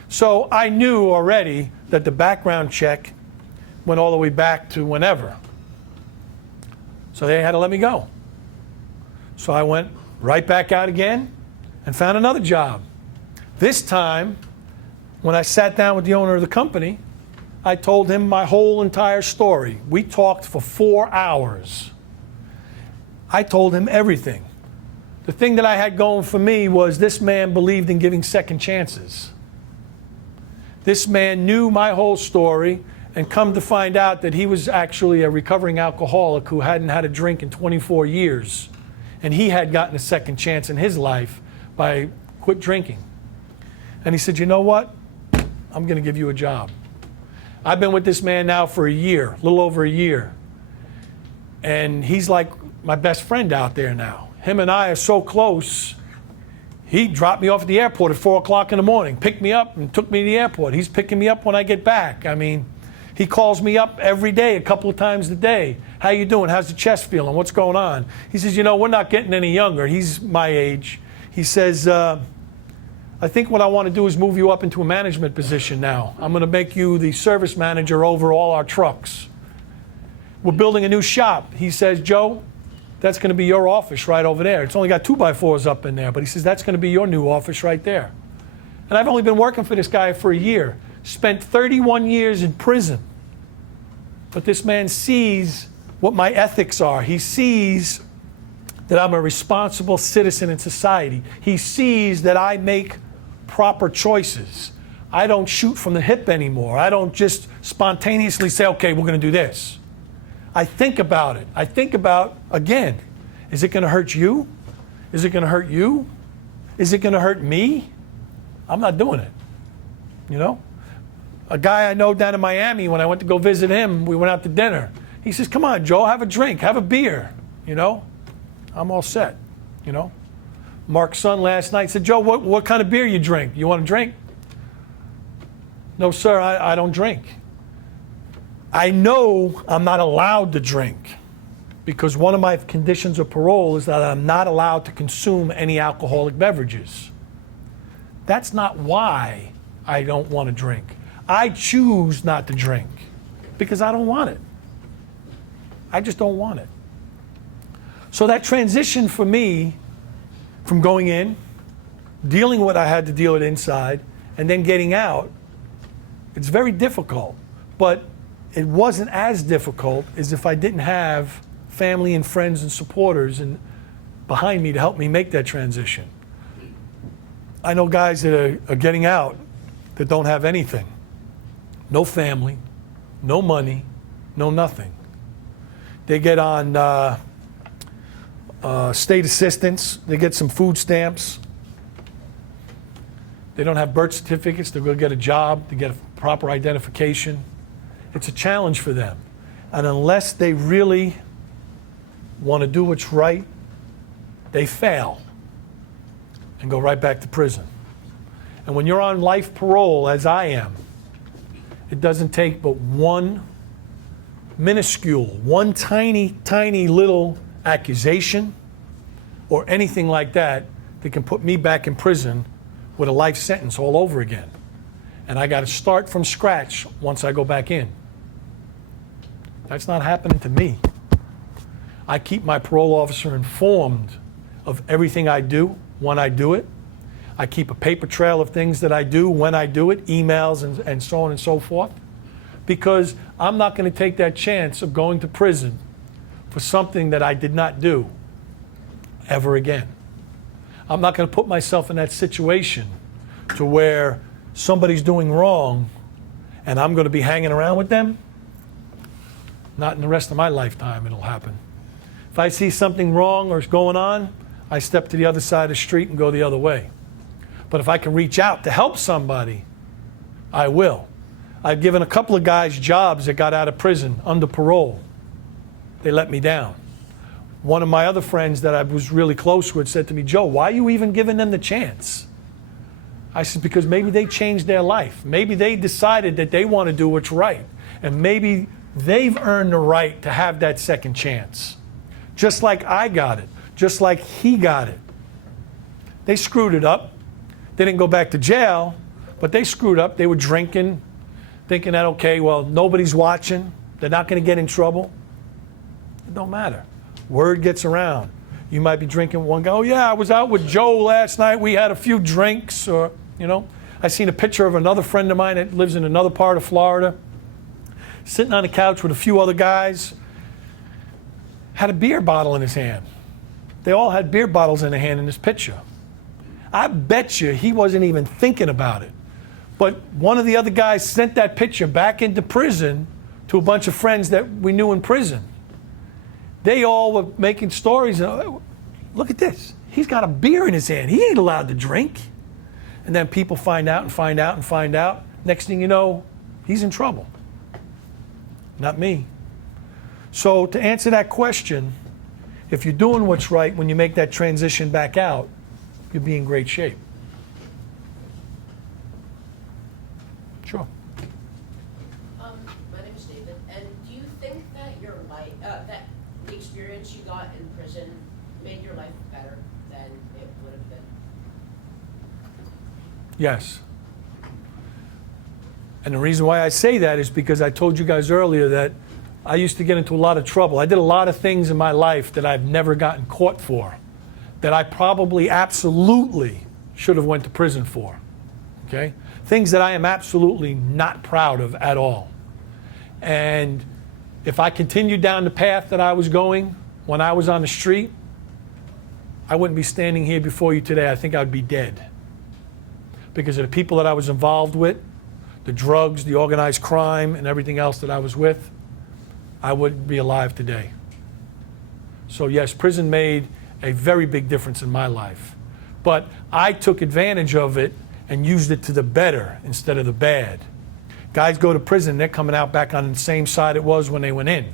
So I knew already that the background check went all the way back to whenever. So they had to let me go. So I went right back out again and found another job. This time, when I sat down with the owner of the company, I told him my whole entire story. We talked for 4 hours. I told him everything. The thing that I had going for me was this man believed in giving second chances. This man knew my whole story, and come to find out that he was actually a recovering alcoholic who hadn't had a drink in 24 years. And he had gotten a second chance in his life by quit drinking. And he said, "You know what? I'm going to give you a job." I've been with this man now for a year, a little over a year. And he's like my best friend out there now. Him and I are so close. He dropped me off at the airport at 4 o'clock in the morning, picked me up and took me to the airport. He's picking me up when I get back. I mean, he calls me up every day, a couple of times a day. "How you doing? How's the chest feeling? What's going on?" He says, "We're not getting any younger." He's my age. He says, "I think what I want to do is move you up into a management position now. I'm going to make you the service manager over all our trucks. We're building a new shop." He says, "Joe, that's going to be your office right over there. It's only got 2x4s up in there, but," he says, "that's going to be your new office right there." And I've only been working for this guy for a year. Spent 31 years in prison. But this man sees what my ethics are. He sees that I'm a responsible citizen in society. He sees that I make proper choices. I don't shoot from the hip anymore. I don't just spontaneously say, "Okay, we're going to do this." I think about it. I think about, again, is it going to hurt you? Is it going to hurt you? Is it going to hurt me? I'm not doing it. A guy I know down in Miami, when I went to go visit him, we went out to dinner. He says, "Come on, Joe, have a drink, have a beer." I'm all set. Mark's son last night said, "Joe, what kind of beer you drink? You want a drink?" "No, sir, I don't drink." I know I'm not allowed to drink because one of my conditions of parole is that I'm not allowed to consume any alcoholic beverages. That's not why I don't want to drink. I choose not to drink because I don't want it. I just don't want it. So that transition for me from going in, dealing with what I had to deal with inside, and then getting out, it's very difficult. But it wasn't as difficult as if I didn't have family and friends and supporters behind me to help me make that transition. I know guys that are getting out that don't have anything. No family, no money, no nothing. They get on state assistance. They get some food stamps. They don't have birth certificates. They're going to get a job to get a proper identification. It's a challenge for them. And unless they really want to do what's right, they fail and go right back to prison. And when you're on life parole, as I am, it doesn't take but one minuscule, one tiny, tiny little accusation or anything like that that can put me back in prison with a life sentence all over again. And I got to start from scratch once I go back in. That's not happening to me. I keep my parole officer informed of everything I do when I do it. I keep a paper trail of things that I do when I do it, emails and so on and so forth, because I'm not going to take that chance of going to prison for something that I did not do ever again. I'm not going to put myself in that situation to where somebody's doing wrong and I'm going to be hanging around with them. Not in the rest of my lifetime it'll happen. If I see something wrong or is going on, I step to the other side of the street and go the other way. But if I can reach out to help somebody, I will. I've given a couple of guys jobs that got out of prison under parole. They let me down. One of my other friends that I was really close with said to me, Joe, why are you even giving them the chance? I said, because maybe they changed their life. Maybe they decided that they want to do what's right. And maybe they've earned the right to have that second chance. Just like I got it. Just like he got it. They screwed it up. They didn't go back to jail, but they screwed up. They were drinking, thinking that, okay, well, nobody's watching. They're not going to get in trouble. It don't matter. Word gets around. You might be drinking one guy, oh yeah, I was out with Joe last night. We had a few drinks, or, you know. I seen a picture of another friend of mine that lives in another part of Florida, sitting on the couch with a few other guys, had a beer bottle in his hand. They all had beer bottles in their hand in this picture. I bet you he wasn't even thinking about it. But one of the other guys sent that picture back into prison to a bunch of friends that we knew in prison. They all were making stories. Look at this. He's got a beer in his hand. He ain't allowed to drink. And then people find out and find out and find out. Next thing you know, he's in trouble. Not me. So to answer that question, if you're doing what's right when you make that transition back out, you'll be in great shape. Sure. My name is David, and do you think that your life, that the experience you got in prison made your life better than it would have been? Yes. And the reason why I say that is because I told you guys earlier that I used to get into a lot of trouble. I did a lot of things in my life that I've never gotten caught for, that I probably absolutely should have went to prison for. Okay? Things that I am absolutely not proud of at all. And if I continued down the path that I was going when I was on the street, I wouldn't be standing here before you today. I think I'd be dead. Because of the people that I was involved with, the drugs, the organized crime, and everything else that I was with, I wouldn't be alive today. So yes, prison made a very big difference in my life. But I took advantage of it and used it to the better instead of the bad. Guys go to prison, they're coming out back on the same side it was when they went in.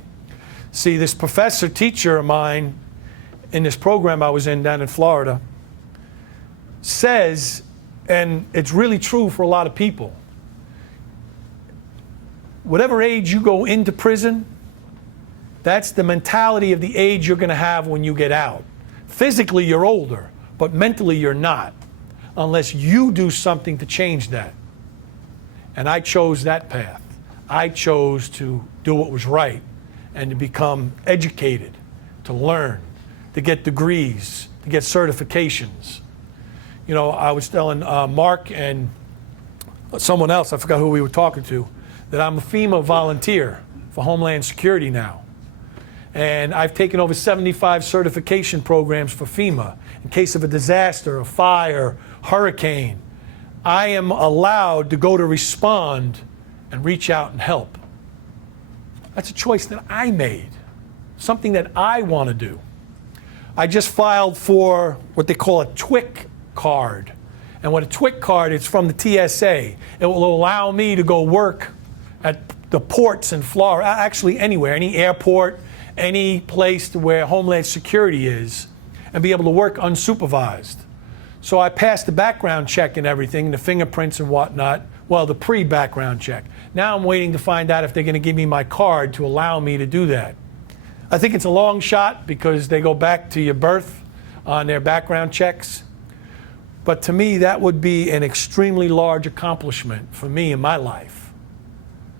See, this professor, teacher of mine in this program I was in down in Florida says, and it's really true for a lot of people, whatever age you go into prison, that's the mentality of the age you're going to have when you get out. Physically, you're older, but mentally, you're not, unless you do something to change that. And I chose that path. I chose to do what was right and to become educated, to learn, to get degrees, to get certifications. You know, I was telling Mark and someone else, I forgot who we were talking to, that I'm a FEMA volunteer for Homeland Security now. And I've taken over 75 certification programs for FEMA. In case of a disaster, a fire, hurricane, I am allowed to go to respond and reach out and help. That's a choice that I made, something that I want to do. I just filed for what they call a TWIC card. And what a TWIC card is from the TSA. It will allow me to go work at the ports in Florida, actually anywhere, any airport, any place where Homeland Security is, and be able to work unsupervised. So I passed the background check and everything, the fingerprints and whatnot, well, the pre-background check. Now I'm waiting to find out if they're going to give me my card to allow me to do that. I think it's a long shot because they go back to your birth on their background checks. But to me, that would be an extremely large accomplishment for me in my life,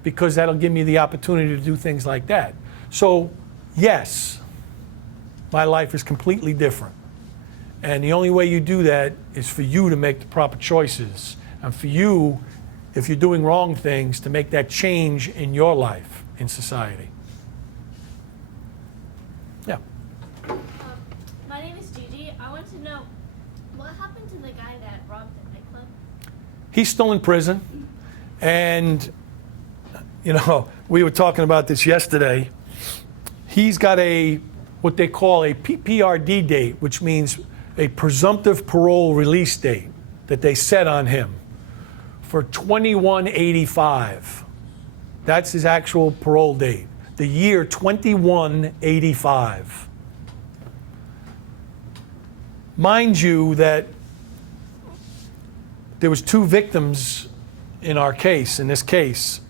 because that'll give me the opportunity to do things like that. So, yes, my life is completely different. And the only way you do that is for you to make the proper choices. And for you, if you're doing wrong things, to make that change in your life, in society. Yeah. My name is Gigi. I want to know, what happened to the guy that robbed the nightclub? He's still in prison. And, you know, we were talking about this yesterday. He's got what they call a PPRD date, which means a presumptive parole release date that they set on him for 2185. That's his actual parole date. The year 2185. Mind you that there was 2 victims in this case,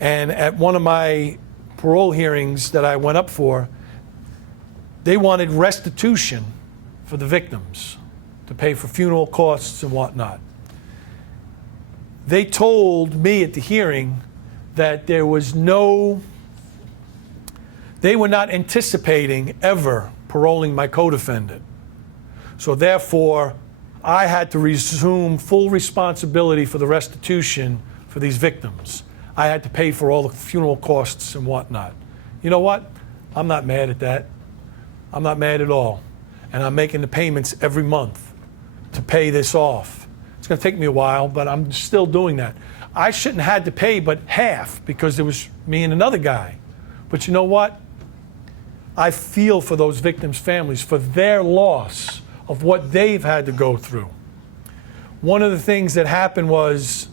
and at one of my parole hearings that I went up for, they wanted restitution for the victims to pay for funeral costs and whatnot. They told me at the hearing that they were not anticipating ever paroling my co-defendant. So therefore, I had to resume full responsibility for the restitution for these victims. I had to pay for all the funeral costs and whatnot. You know what? I'm not mad at that. I'm not mad at all. And I'm making the payments every month to pay this off. It's going to take me a while, but I'm still doing that. I shouldn't have had to pay but half because it was me and another guy. But you know what? I feel for those victims' families, for their loss of what they've had to go through. One of the things that happened was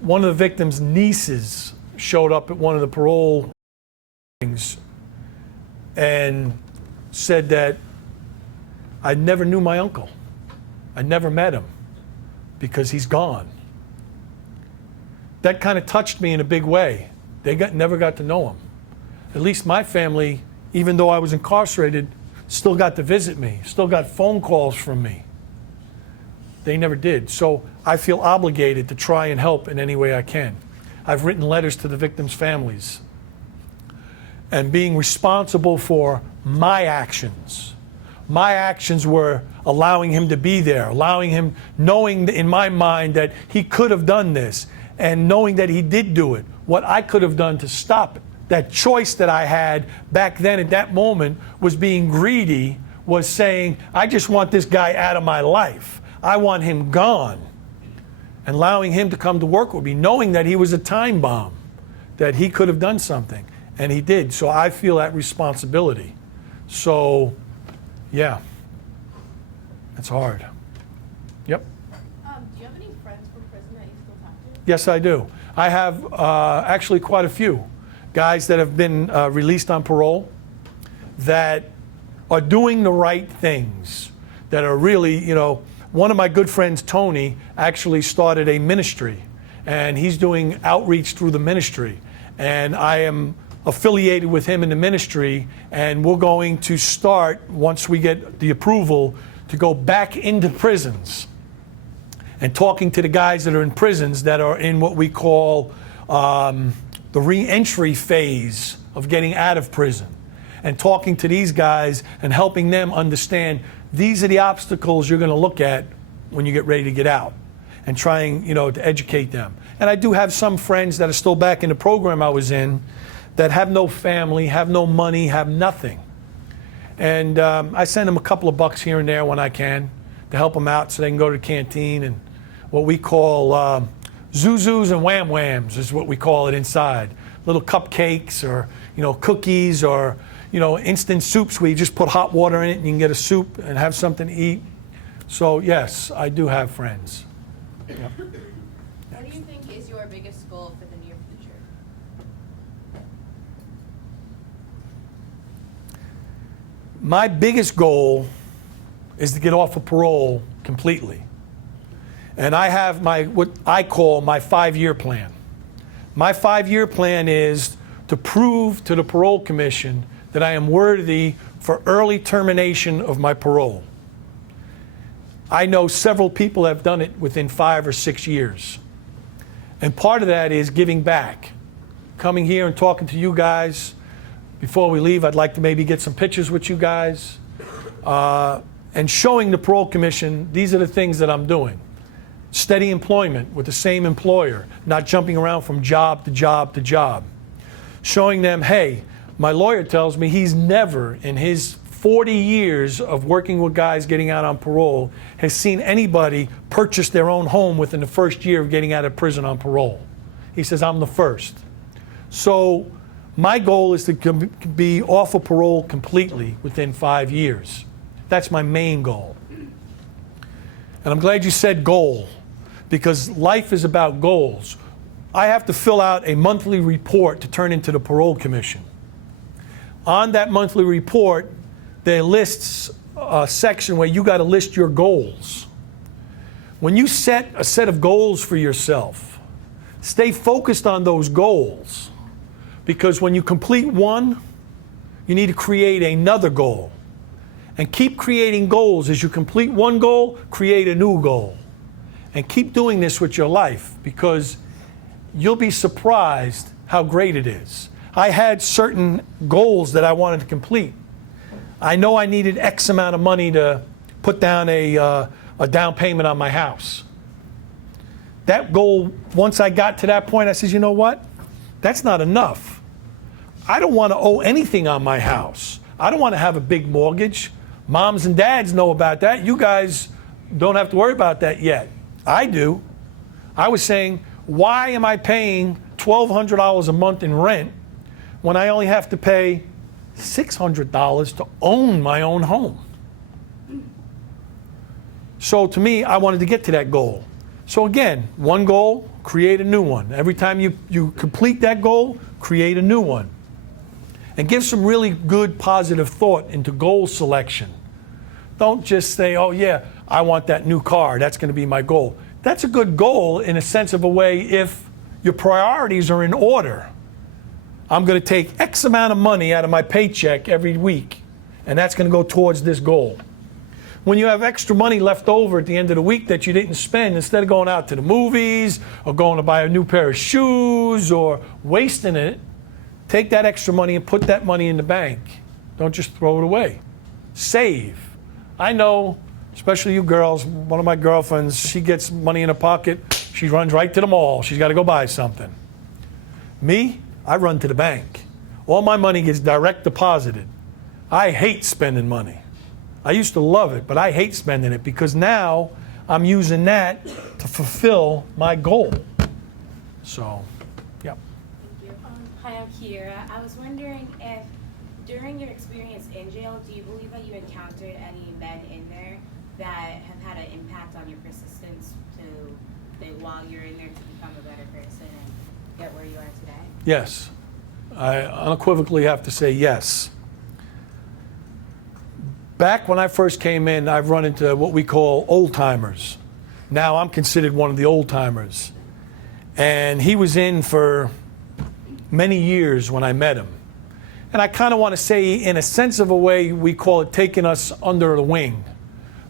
one of the victims' nieces showed up at one of the parole hearings and said that I never knew my uncle. I never met him because he's gone. That kind of touched me in a big way. They never got to know him. At least my family, even though I was incarcerated, still got to visit me, still got phone calls from me. They never did. So I feel obligated to try and help in any way I can. I've written letters to the victims' families. And being responsible for my actions. My actions were allowing him to be there, allowing him, knowing in my mind that he could have done this, and knowing that he did do it. What I could have done to stop it. That choice that I had back then at that moment was being greedy, was saying, I just want this guy out of my life. I want him gone. And allowing him to come to work with me, knowing that he was a time bomb, that he could have done something. And he did. So I feel that responsibility. So, yeah, it's hard. Yep. Do you have any friends from prison that you still talk to? Yes, I do. I have actually quite a few. Guys that have been released on parole that are doing the right things, that are really, you know, one of my good friends, Tony, actually started a ministry, and he's doing outreach through the ministry. And I am affiliated with him in the ministry, and we're going to start, once we get the approval, to go back into prisons and talking to the guys that are in prisons that are in what we call the re-entry phase of getting out of prison, and talking to these guys and helping them understand these are the obstacles you're going to look at when you get ready to get out, and trying, you know, to educate them. And I do have some friends that are still back in the program I was in that have no family, have no money, have nothing. And I send them a couple of bucks here and there when I can to help them out so they can go to the canteen, and what we call Zuzus and Wham Whams is what we call it inside. Little cupcakes, or, you know, cookies, or, you know, instant soups where you just put hot water in it and you can get a soup and have something to eat. So yes, I do have friends. Yep. What do you think is your biggest goal for the near future? My biggest goal is to get off of parole completely. And I have what I call my 5-year plan. My 5-year plan is to prove to the Parole Commission that I am worthy for early termination of my parole. I know several people have done it within 5 or 6 years. And part of that is giving back. Coming here and talking to you guys. Before we leave, I'd like to maybe get some pictures with you guys. And showing the Parole Commission, these are the things that I'm doing. Steady employment with the same employer, not jumping around from job to job to job. Showing them, hey, my lawyer tells me he's never, in his 40 years of working with guys getting out on parole, has seen anybody purchase their own home within the first year of getting out of prison on parole. He says, I'm the first. So my goal is to be off of parole completely within 5 years. That's my main goal. And I'm glad you said goal, because life is about goals. I have to fill out a monthly report to turn into the parole commission. On that monthly report, there lists a section where you got to list your goals. When you set a set of goals for yourself, stay focused on those goals, because when you complete one, you need to create another goal. And keep creating goals. As you complete one goal, create a new goal. And keep doing this with your life, because you'll be surprised how great it is. I had certain goals that I wanted to complete. I know I needed X amount of money to put down a down payment on my house. That goal, once I got to that point, I said, you know what? That's not enough. I don't want to owe anything on my house. I don't want to have a big mortgage. Moms and dads know about that. You guys don't have to worry about that yet. I do. I was saying, why am I paying $1,200 a month in rent when I only have to pay $600 to own my own home? So to me, I wanted to get to that goal. So again, one goal, create a new one. Every time you complete that goal, create a new one. And give some really good positive thought into goal selection. Don't just say, oh yeah, I want that new car, that's going to be my goal. That's a good goal in a sense of a way if your priorities are in order. I'm going to take X amount of money out of my paycheck every week, and that's going to go towards this goal. When you have extra money left over at the end of the week that you didn't spend, instead of going out to the movies or going to buy a new pair of shoes or wasting it, take that extra money and put that money in the bank. Don't just throw it away. Save. I know, especially you girls, one of my girlfriends, she gets money in her pocket, she runs right to the mall. She's got to go buy something. Me, I run to the bank. All my money gets direct deposited. I hate spending money. I used to love it, but I hate spending it because now I'm using that to fulfill my goal. So, yeah. Thank you. Hi, I'm Kiera. I was wondering if during your experience in jail, do you believe that you encountered any men in there that have had an impact on your persistence while you're in there to become a better person and get where you are today? Yes. I unequivocally have to say yes. Back when I first came in, I've run into what we call old-timers. Now I'm considered one of the old-timers. And he was in for many years when I met him. And I kind of want to say, in a sense of a way, we call it taking us under the wing,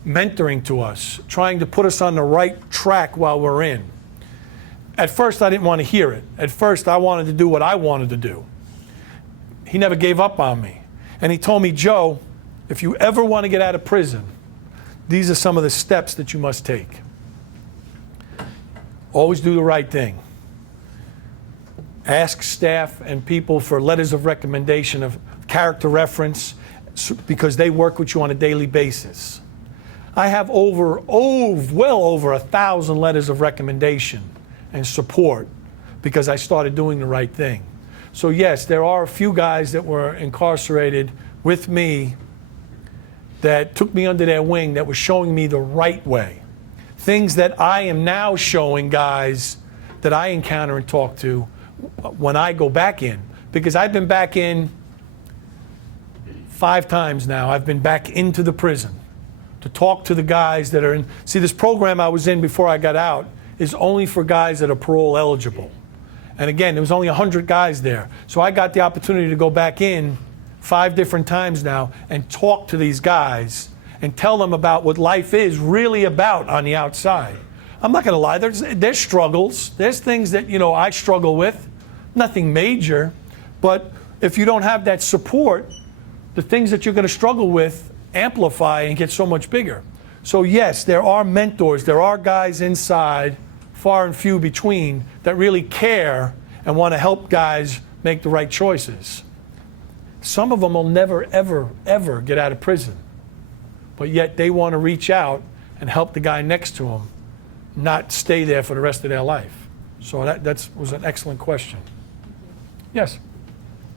mentoring to us, trying to put us on the right track while we're in. At first, I didn't want to hear it. At first, I wanted to do what I wanted to do. He never gave up on me. And he told me, Joe, if you ever want to get out of prison, these are some of the steps that you must take. Always do the right thing. Ask staff and people for letters of recommendation, of character reference, because they work with you on a daily basis. I have well over 1,000 letters of recommendation and support because I started doing the right thing. So yes, there are a few guys that were incarcerated with me that took me under their wing, that were showing me the right way. Things that I am now showing guys that I encounter and talk to when I go back in. Because I've been back in 5 times now. I've been back into the prison to talk to the guys that are in. See, this program I was in before I got out is only for guys that are parole eligible. And again, there was only 100 guys there. So I got the opportunity to go back in 5 different times now and talk to these guys and tell them about what life is really about on the outside. I'm not going to lie, there's struggles. There's things that, I struggle with. Nothing major. But if you don't have that support, the things that you're going to struggle with amplify and get so much bigger. So yes, there are mentors. There are guys inside, far and few between, that really care and want to help guys make the right choices. Some of them will never, ever, ever get out of prison. But yet they want to reach out and help the guy next to them not stay there for the rest of their life. So that was an excellent question. Yes?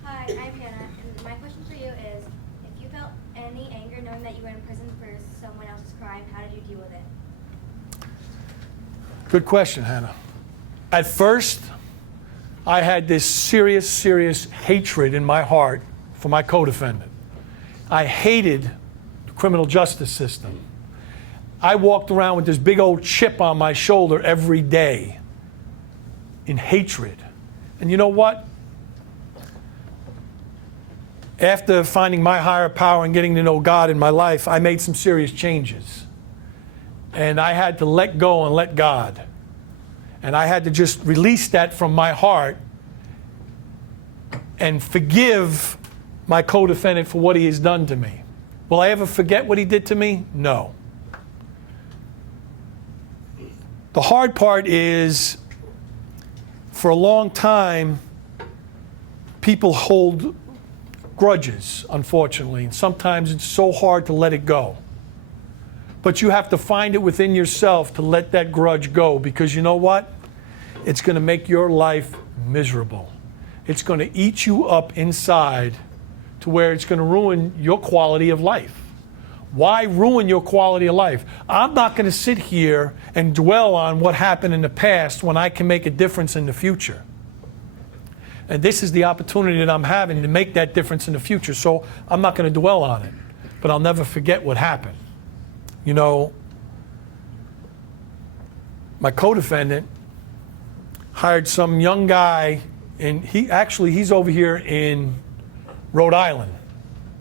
Hi, I'm Hannah, and my question for you is, if you felt any anger knowing that you were in prison for someone else's crime? How did you deal with it? Good question, Hannah. At first, I had this serious hatred in my heart for my co-defendant. I hated the criminal justice system. I walked around with this big old chip on my shoulder every day in hatred. And you know what? After finding my higher power and getting to know God in my life, I made some serious changes. And I had to let go and let God. And I had to just release that from my heart and forgive my co-defendant for what he has done to me. Will I ever forget what he did to me? No. The hard part is, for a long time, people hold grudges, unfortunately. And sometimes it's so hard to let it go. But you have to find it within yourself to let that grudge go, because you know what? It's going to make your life miserable. It's going to eat you up inside to where it's going to ruin your quality of life. Why ruin your quality of life? I'm not going to sit here and dwell on what happened in the past when I can make a difference in the future. And this is the opportunity that I'm having to make that difference in the future. So I'm not going to dwell on it. But I'll never forget what happened. You know, my co-defendant hired some young guy, and he's over here in Rhode Island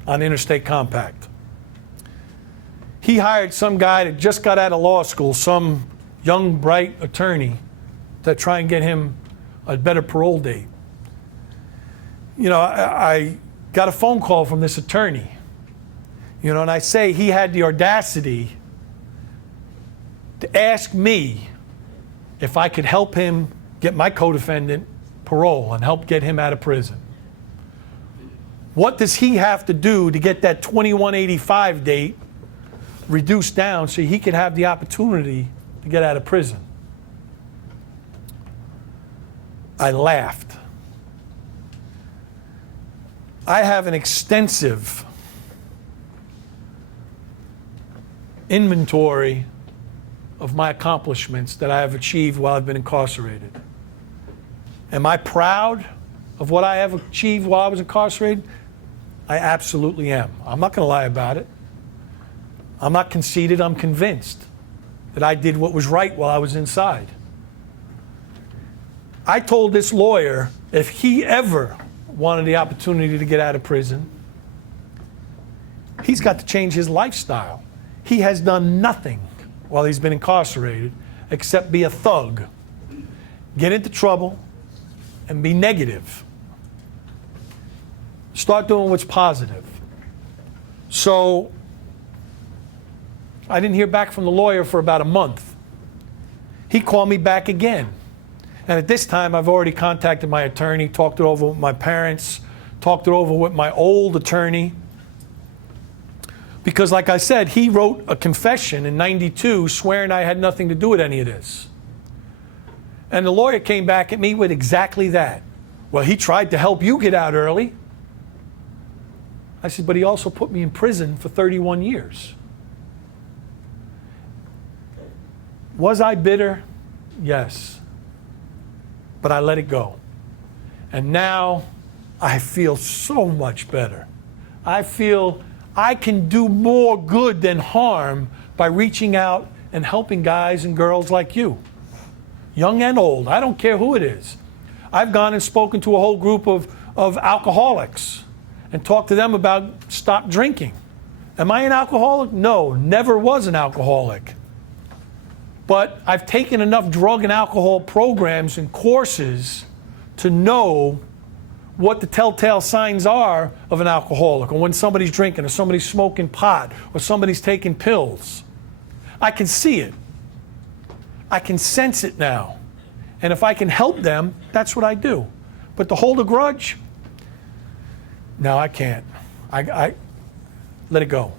on Interstate Compact. He hired some guy that just got out of law school, some young, bright attorney, to try and get him a better parole date. You know, I got a phone call from this attorney, you know, and I say he had the audacity to ask me if I could help him get my co-defendant parole and help get him out of prison. What does he have to do to get that 2185 date reduced down so he can have the opportunity to get out of prison? I laughed. I have an extensive inventory of my accomplishments that I have achieved while I've been incarcerated. Am I proud of what I have achieved while I was incarcerated? I absolutely am. I'm not going to lie about it. I'm not conceited. I'm convinced that I did what was right while I was inside. I told this lawyer if he ever wanted the opportunity to get out of prison, he's got to change his lifestyle. He has done nothing while he's been incarcerated except be a thug, get into trouble, and be negative. Start doing what's positive. So I didn't hear back from the lawyer for about a month. He called me back again. And at this time, I've already contacted my attorney, talked it over with my parents, talked it over with my old attorney. Because like I said, he wrote a confession in '92 swearing I had nothing to do with any of this. And the lawyer came back at me with exactly that. Well, he tried to help you get out early. I said, but he also put me in prison for 31 years. Was I bitter? Yes. But I let it go. And now I feel so much better. I feel I can do more good than harm by reaching out and helping guys and girls like you, young and old. I don't care who it is. I've gone and spoken to a whole group of alcoholics and talked to them about stop drinking. Am I an alcoholic? No, never was an alcoholic. But I've taken enough drug and alcohol programs and courses to know what the telltale signs are of an alcoholic, or when somebody's drinking, or somebody's smoking pot, or somebody's taking pills. I can see it. I can sense it now. And if I can help them, that's what I do. But to hold a grudge, no, I can't. I let it go.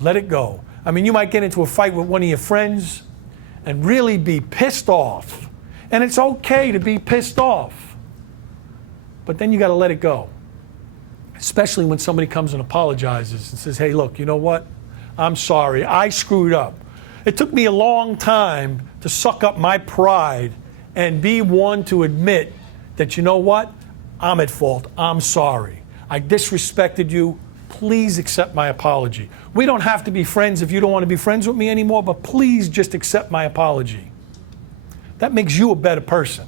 Let it go. I mean, you might get into a fight with one of your friends and really be pissed off. And it's okay to be pissed off. But then you got to let it go. especially when somebody comes and apologizes and says, hey, look, you know what? I'm sorry. I screwed up. It took me a long time to suck up my pride and be one to admit that, you know what? I'm at fault. I'm sorry. I disrespected you. Please accept my apology. We don't have to be friends if you don't want to be friends with me anymore, but please just accept my apology. That makes you a better person,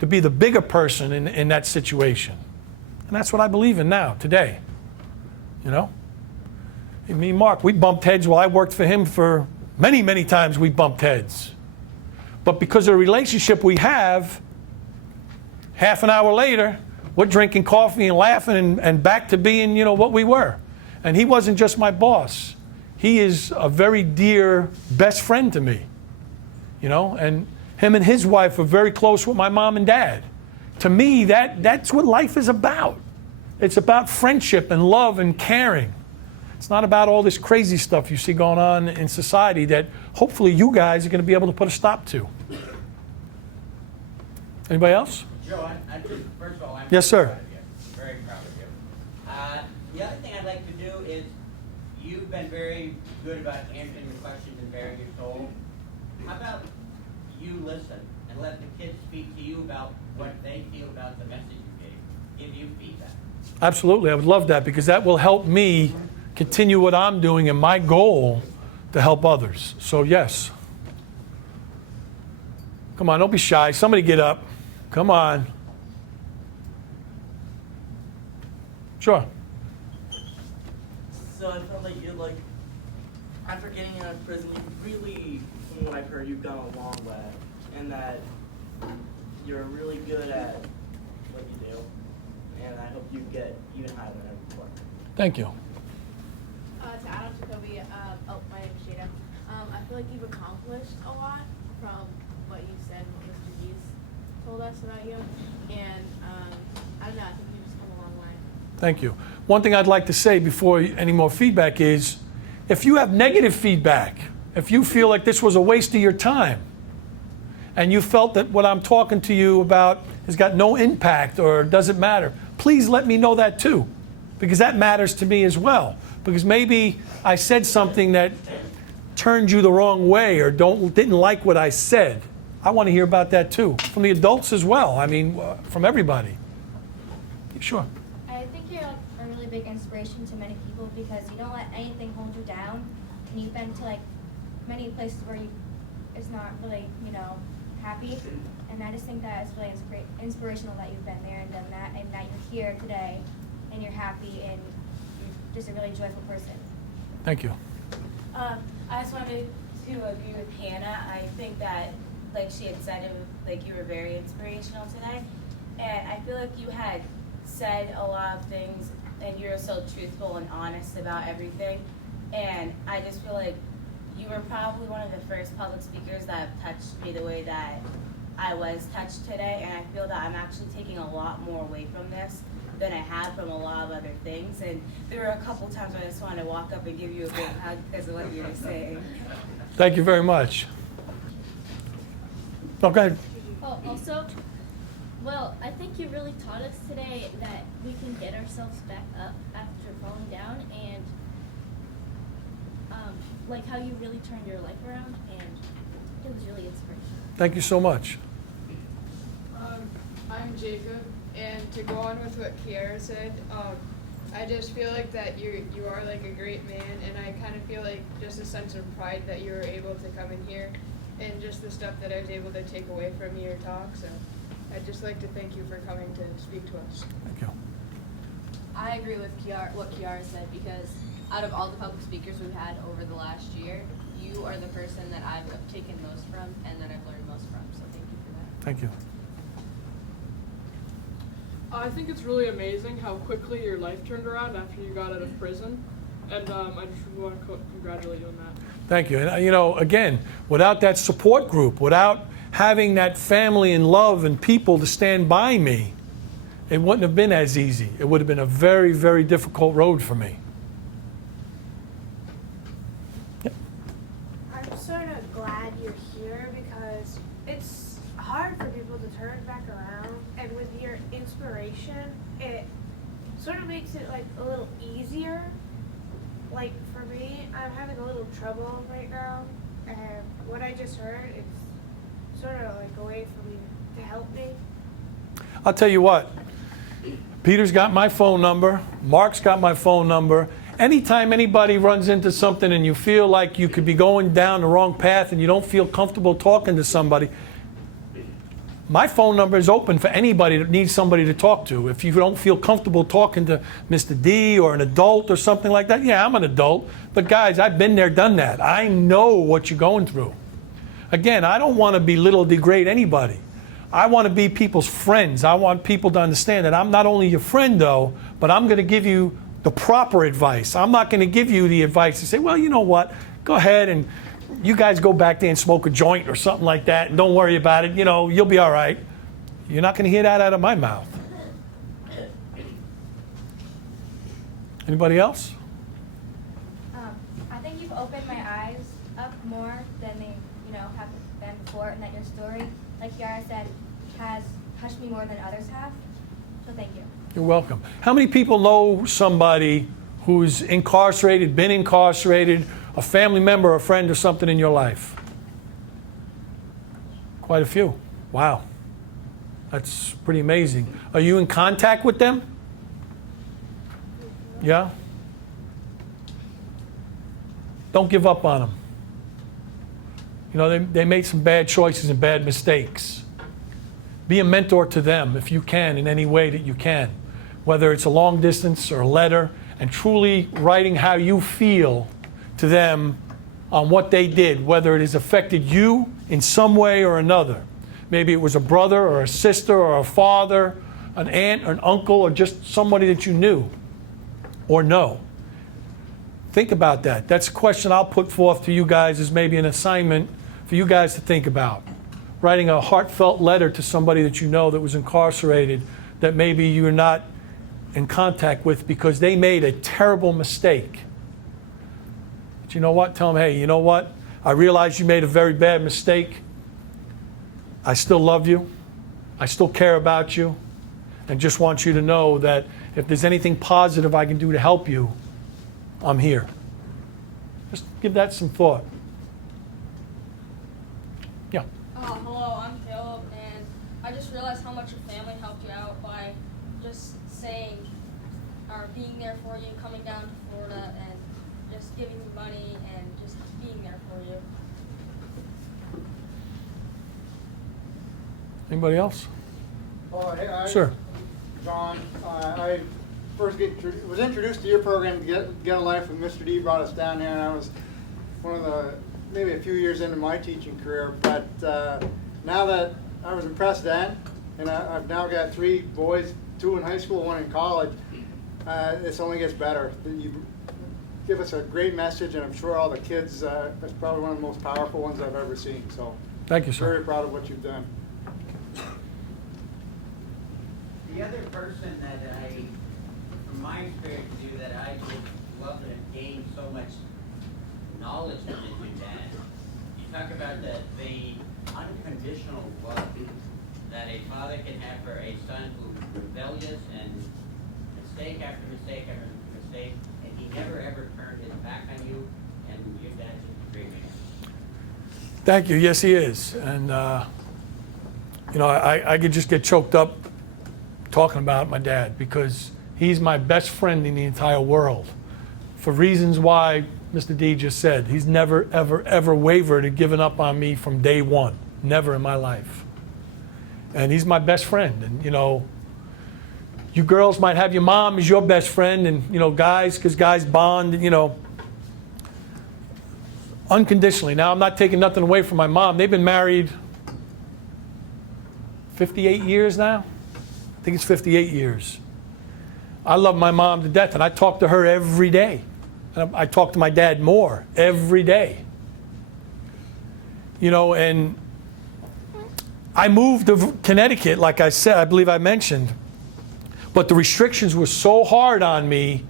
to be the bigger person in that situation. And that's what I believe in now, today. You know? Me and Mark, we bumped heads while I worked for him for many, many times we bumped heads. But because of the relationship we have, half an hour later, we're drinking coffee and laughing and back to being, you know, what we were. And he wasn't just my boss. He is a very dear best friend to me. You know, and him and his wife are very close with my mom and dad. To me, that's what life is about. It's about friendship and love and caring. It's not about all this crazy stuff you see going on in society that hopefully you guys are going to be able to put a stop to. Anybody else? Joe, I just, first of all, I'm Yes, very sir. proud of you. Very proud of you. The other thing I'd like to do is, you've been very good about answering the questions and bearing your soul. How about you listen and let the kids speak to you about what they feel about the message you gave? Give you feedback. Absolutely. I would love that because that will help me continue what I'm doing and my goal to help others. So, yes. Come on, don't be shy. Somebody get up. Come on. Sure. So I felt like you're like, after getting out of prison, you really, from what I've heard, you've gone a long way. And that you're really good at what you do. And I hope you get even higher than ever before. Thank you. To add on to Kobe, my name is Jada. I feel like you've accomplished a lot from what you said and what Mr. Dees told us about you. And I don't know, I think you've just come a long way. Thank you. One thing I'd like to say before any more feedback is, if you have negative feedback, if you feel like this was a waste of your time, and you felt that what I'm talking to you about has got no impact or doesn't matter, please let me know that too, because that matters to me as well. Because maybe I said something that turned you the wrong way or didn't like what I said. I want to hear about that too, from the adults as well. I mean, from everybody. Sure. I think you're a really big inspiration to many people because you don't let anything hold you down, and you've been to like many places where it's not really, you know, happy. And I just think that it's really inspirational that you've been there and done that, and that you're here today, and you're happy, and you're just a really joyful person. Thank you. I just wanted to agree with Hannah. I think that, like she had said, like you were very inspirational today, and I feel like you had said a lot of things, and you're so truthful and honest about everything. And I just feel like you were probably one of the first public speakers that touched me the way that I was touched today, and I feel that I'm actually taking a lot more away from this than I had from a lot of other things. And there were a couple times where I just wanted to walk up and give you a big hug because of what you were saying. Thank you very much. Oh, go ahead. Oh, also, well, I think you really taught us today that we can get ourselves back up after falling down, and like how you really turned your life around, and it was really inspirational. Thank you so much. I'm Jacob, and to go on with what Kiara said, I just feel like that you are like a great man, and I kind of feel like just a sense of pride that you were able to come in here, and just the stuff that I was able to take away from your talk. So I'd just like to thank you for coming to speak to us. Thank you. I agree with what Kiara said, because out of all the public speakers we've had over the last year, you are the person that I've taken most from and that I've learned most from. So thank you for that. Thank you. I think it's really amazing how quickly your life turned around after you got out of prison, and I just want to congratulate you on that. Thank you. And, you know, again, without that support group, without having that family and love and people to stand by me, it wouldn't have been as easy. It would have been a very, very difficult road for me. Yep. I'm sort of glad you're here because it's hard for people to turn back around, and with your inspiration, it sort of makes it like a little easier. Like for me, I'm having a little trouble right now, and what I just heard, it's sort of like a way for me to help me. I'll tell you what, Peter's got my phone number, Mark's got my phone number. Anytime anybody runs into something and you feel like you could be going down the wrong path and you don't feel comfortable talking to somebody, my phone number is open for anybody that needs somebody to talk to. If you don't feel comfortable talking to Mr. D or an adult or something like that, yeah, I'm an adult. But guys, I've been there, done that. I know what you're going through. Again, I don't want to belittle, degrade anybody. I want to be people's friends. I want people to understand that I'm not only your friend, though, but I'm going to give you the proper advice. I'm not going to give you the advice to say, well, you know what, go ahead and you guys go back there and smoke a joint or something like that and don't worry about it. You know, you'll be all right. You're not going to hear that out of my mouth. Anybody else? I think you've opened my eyes up more than they, have been before, and that your story, like Yara said, has touched me more than others have. So thank you. You're welcome. How many people know somebody who's incarcerated, been incarcerated, a family member, a friend, or something in your life? Quite a few. Wow. That's pretty amazing. Are you in contact with them? Yeah? Don't give up on them. You know, they made some bad choices and bad mistakes. Be a mentor to them if you can in any way that you can, whether it's a long distance or a letter, and truly writing how you feel to them on what they did, whether it has affected you in some way or another. Maybe it was a brother or a sister or a father, an aunt or an uncle, or just somebody that you knew or know. Think about that. That's a question I'll put forth to you guys as maybe an assignment for you guys to think about. Writing a heartfelt letter to somebody that you know that was incarcerated that maybe you're not in contact with because they made a terrible mistake. But you know what? Tell them, hey, you know what? I realize you made a very bad mistake. I still love you. I still care about you. And just want you to know that if there's anything positive I can do to help you, I'm here. Just give that some thought. Yeah. Hello, I'm Caleb, and I just realized how much your family helped you out by just saying or being there for you, coming down to Florida, and just giving you money and just being there for you. Anybody else? Hey, Sure. John, I first was introduced to your program, Get a Life with Mr. D, brought us down here, and I was one of the, maybe a few years into my teaching career, but now that I was impressed then, and I've now got 3 boys, 2 in high school, 1 in college, this only gets better. You give us a great message, and I'm sure all the kids, that's probably one of the most powerful ones I've ever seen, so Thank you, sir. very proud of what you've done. The other person that from my experience, that I just love and gained so much knowledge from is your dad. You talk about the unconditional love that a father can have for a son who's rebellious and mistake after mistake after mistake, and he never ever turned his back on you, and your dad's just a great man. Thank you. Yes, he is. And, I could just get choked up talking about my dad because he's my best friend in the entire world for reasons why Mr. D just said. He's never, ever, ever wavered and given up on me from day one. Never in my life. And he's my best friend. And, you girls might have your mom as your best friend and, guys, because guys bond, unconditionally. Now, I'm not taking nothing away from my mom. They've been married 58 years now. I think it's 58 years. I love my mom to death, and I talk to her every day. And I talk to my dad more every day. And I moved to Connecticut, like I said, I believe I mentioned, but the restrictions were so hard on me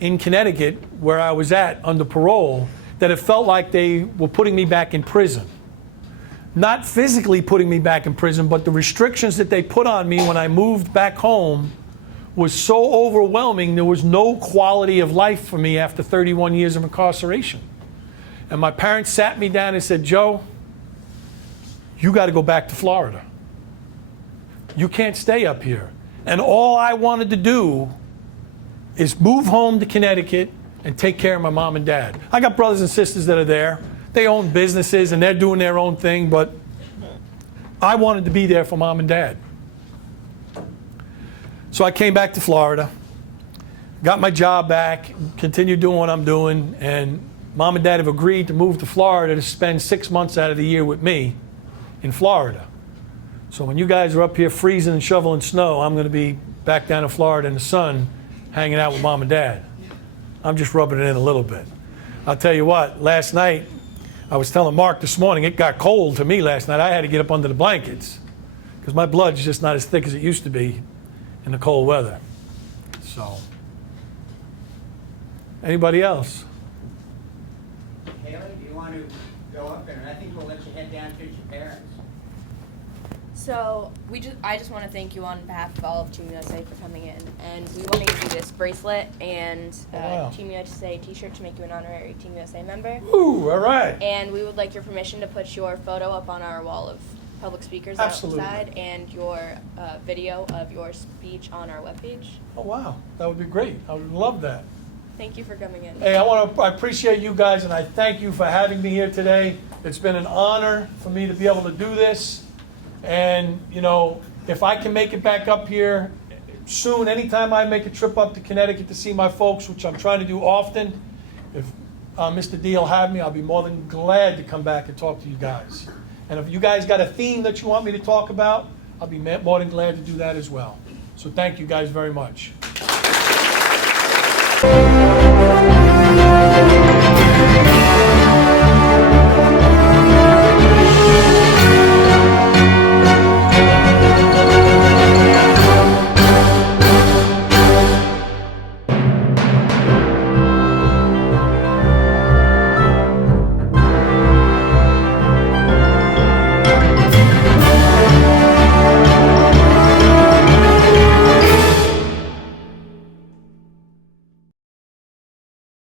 in Connecticut, where I was at under parole, that it felt like they were putting me back in prison. Not physically putting me back in prison, but the restrictions that they put on me when I moved back home was so overwhelming, there was no quality of life for me after 31 years of incarceration. And my parents sat me down and said, Joe, you got to go back to Florida. You can't stay up here. And all I wanted to do is move home to Connecticut and take care of my mom and dad. I got brothers and sisters that are there. They own businesses and they're doing their own thing, but I wanted to be there for mom and dad. So I came back to Florida, got my job back, continued doing what I'm doing, and mom and dad have agreed to move to Florida to spend 6 months out of the year with me in Florida. So when you guys are up here freezing and shoveling snow, I'm going to be back down in Florida in the sun, hanging out with mom and dad. I'm just rubbing it in a little bit. I'll tell you what, last night, I was telling Mark this morning, it got cold to me last night. I had to get up under the blankets because my blood's just not as thick as it used to be in the cold weather. So, anybody else? Haley, do you want to go up there? And I think we'll let you head down to your parents. So I just want to thank you on behalf of all of Team USA for coming in, and we want to give you this bracelet and Wow. Team USA T-shirt to make you an honorary Team USA member. Ooh, all right. And we would like your permission to put your photo up on our wall of public speakers Absolutely. outside, and your video of your speech on our webpage. Oh, wow. That would be great. I would love that. Thank you for coming in. Hey, I appreciate you guys, and I thank you for having me here today. It's been an honor for me to be able to do this. And, you know, if I can make it back up here soon, anytime I make a trip up to Connecticut to see my folks, which I'm trying to do often, if Mr. D will have me, I'll be more than glad to come back and talk to you guys. And if you guys got a theme that you want me to talk about, I'll be more than glad to do that as well. So thank you guys very much.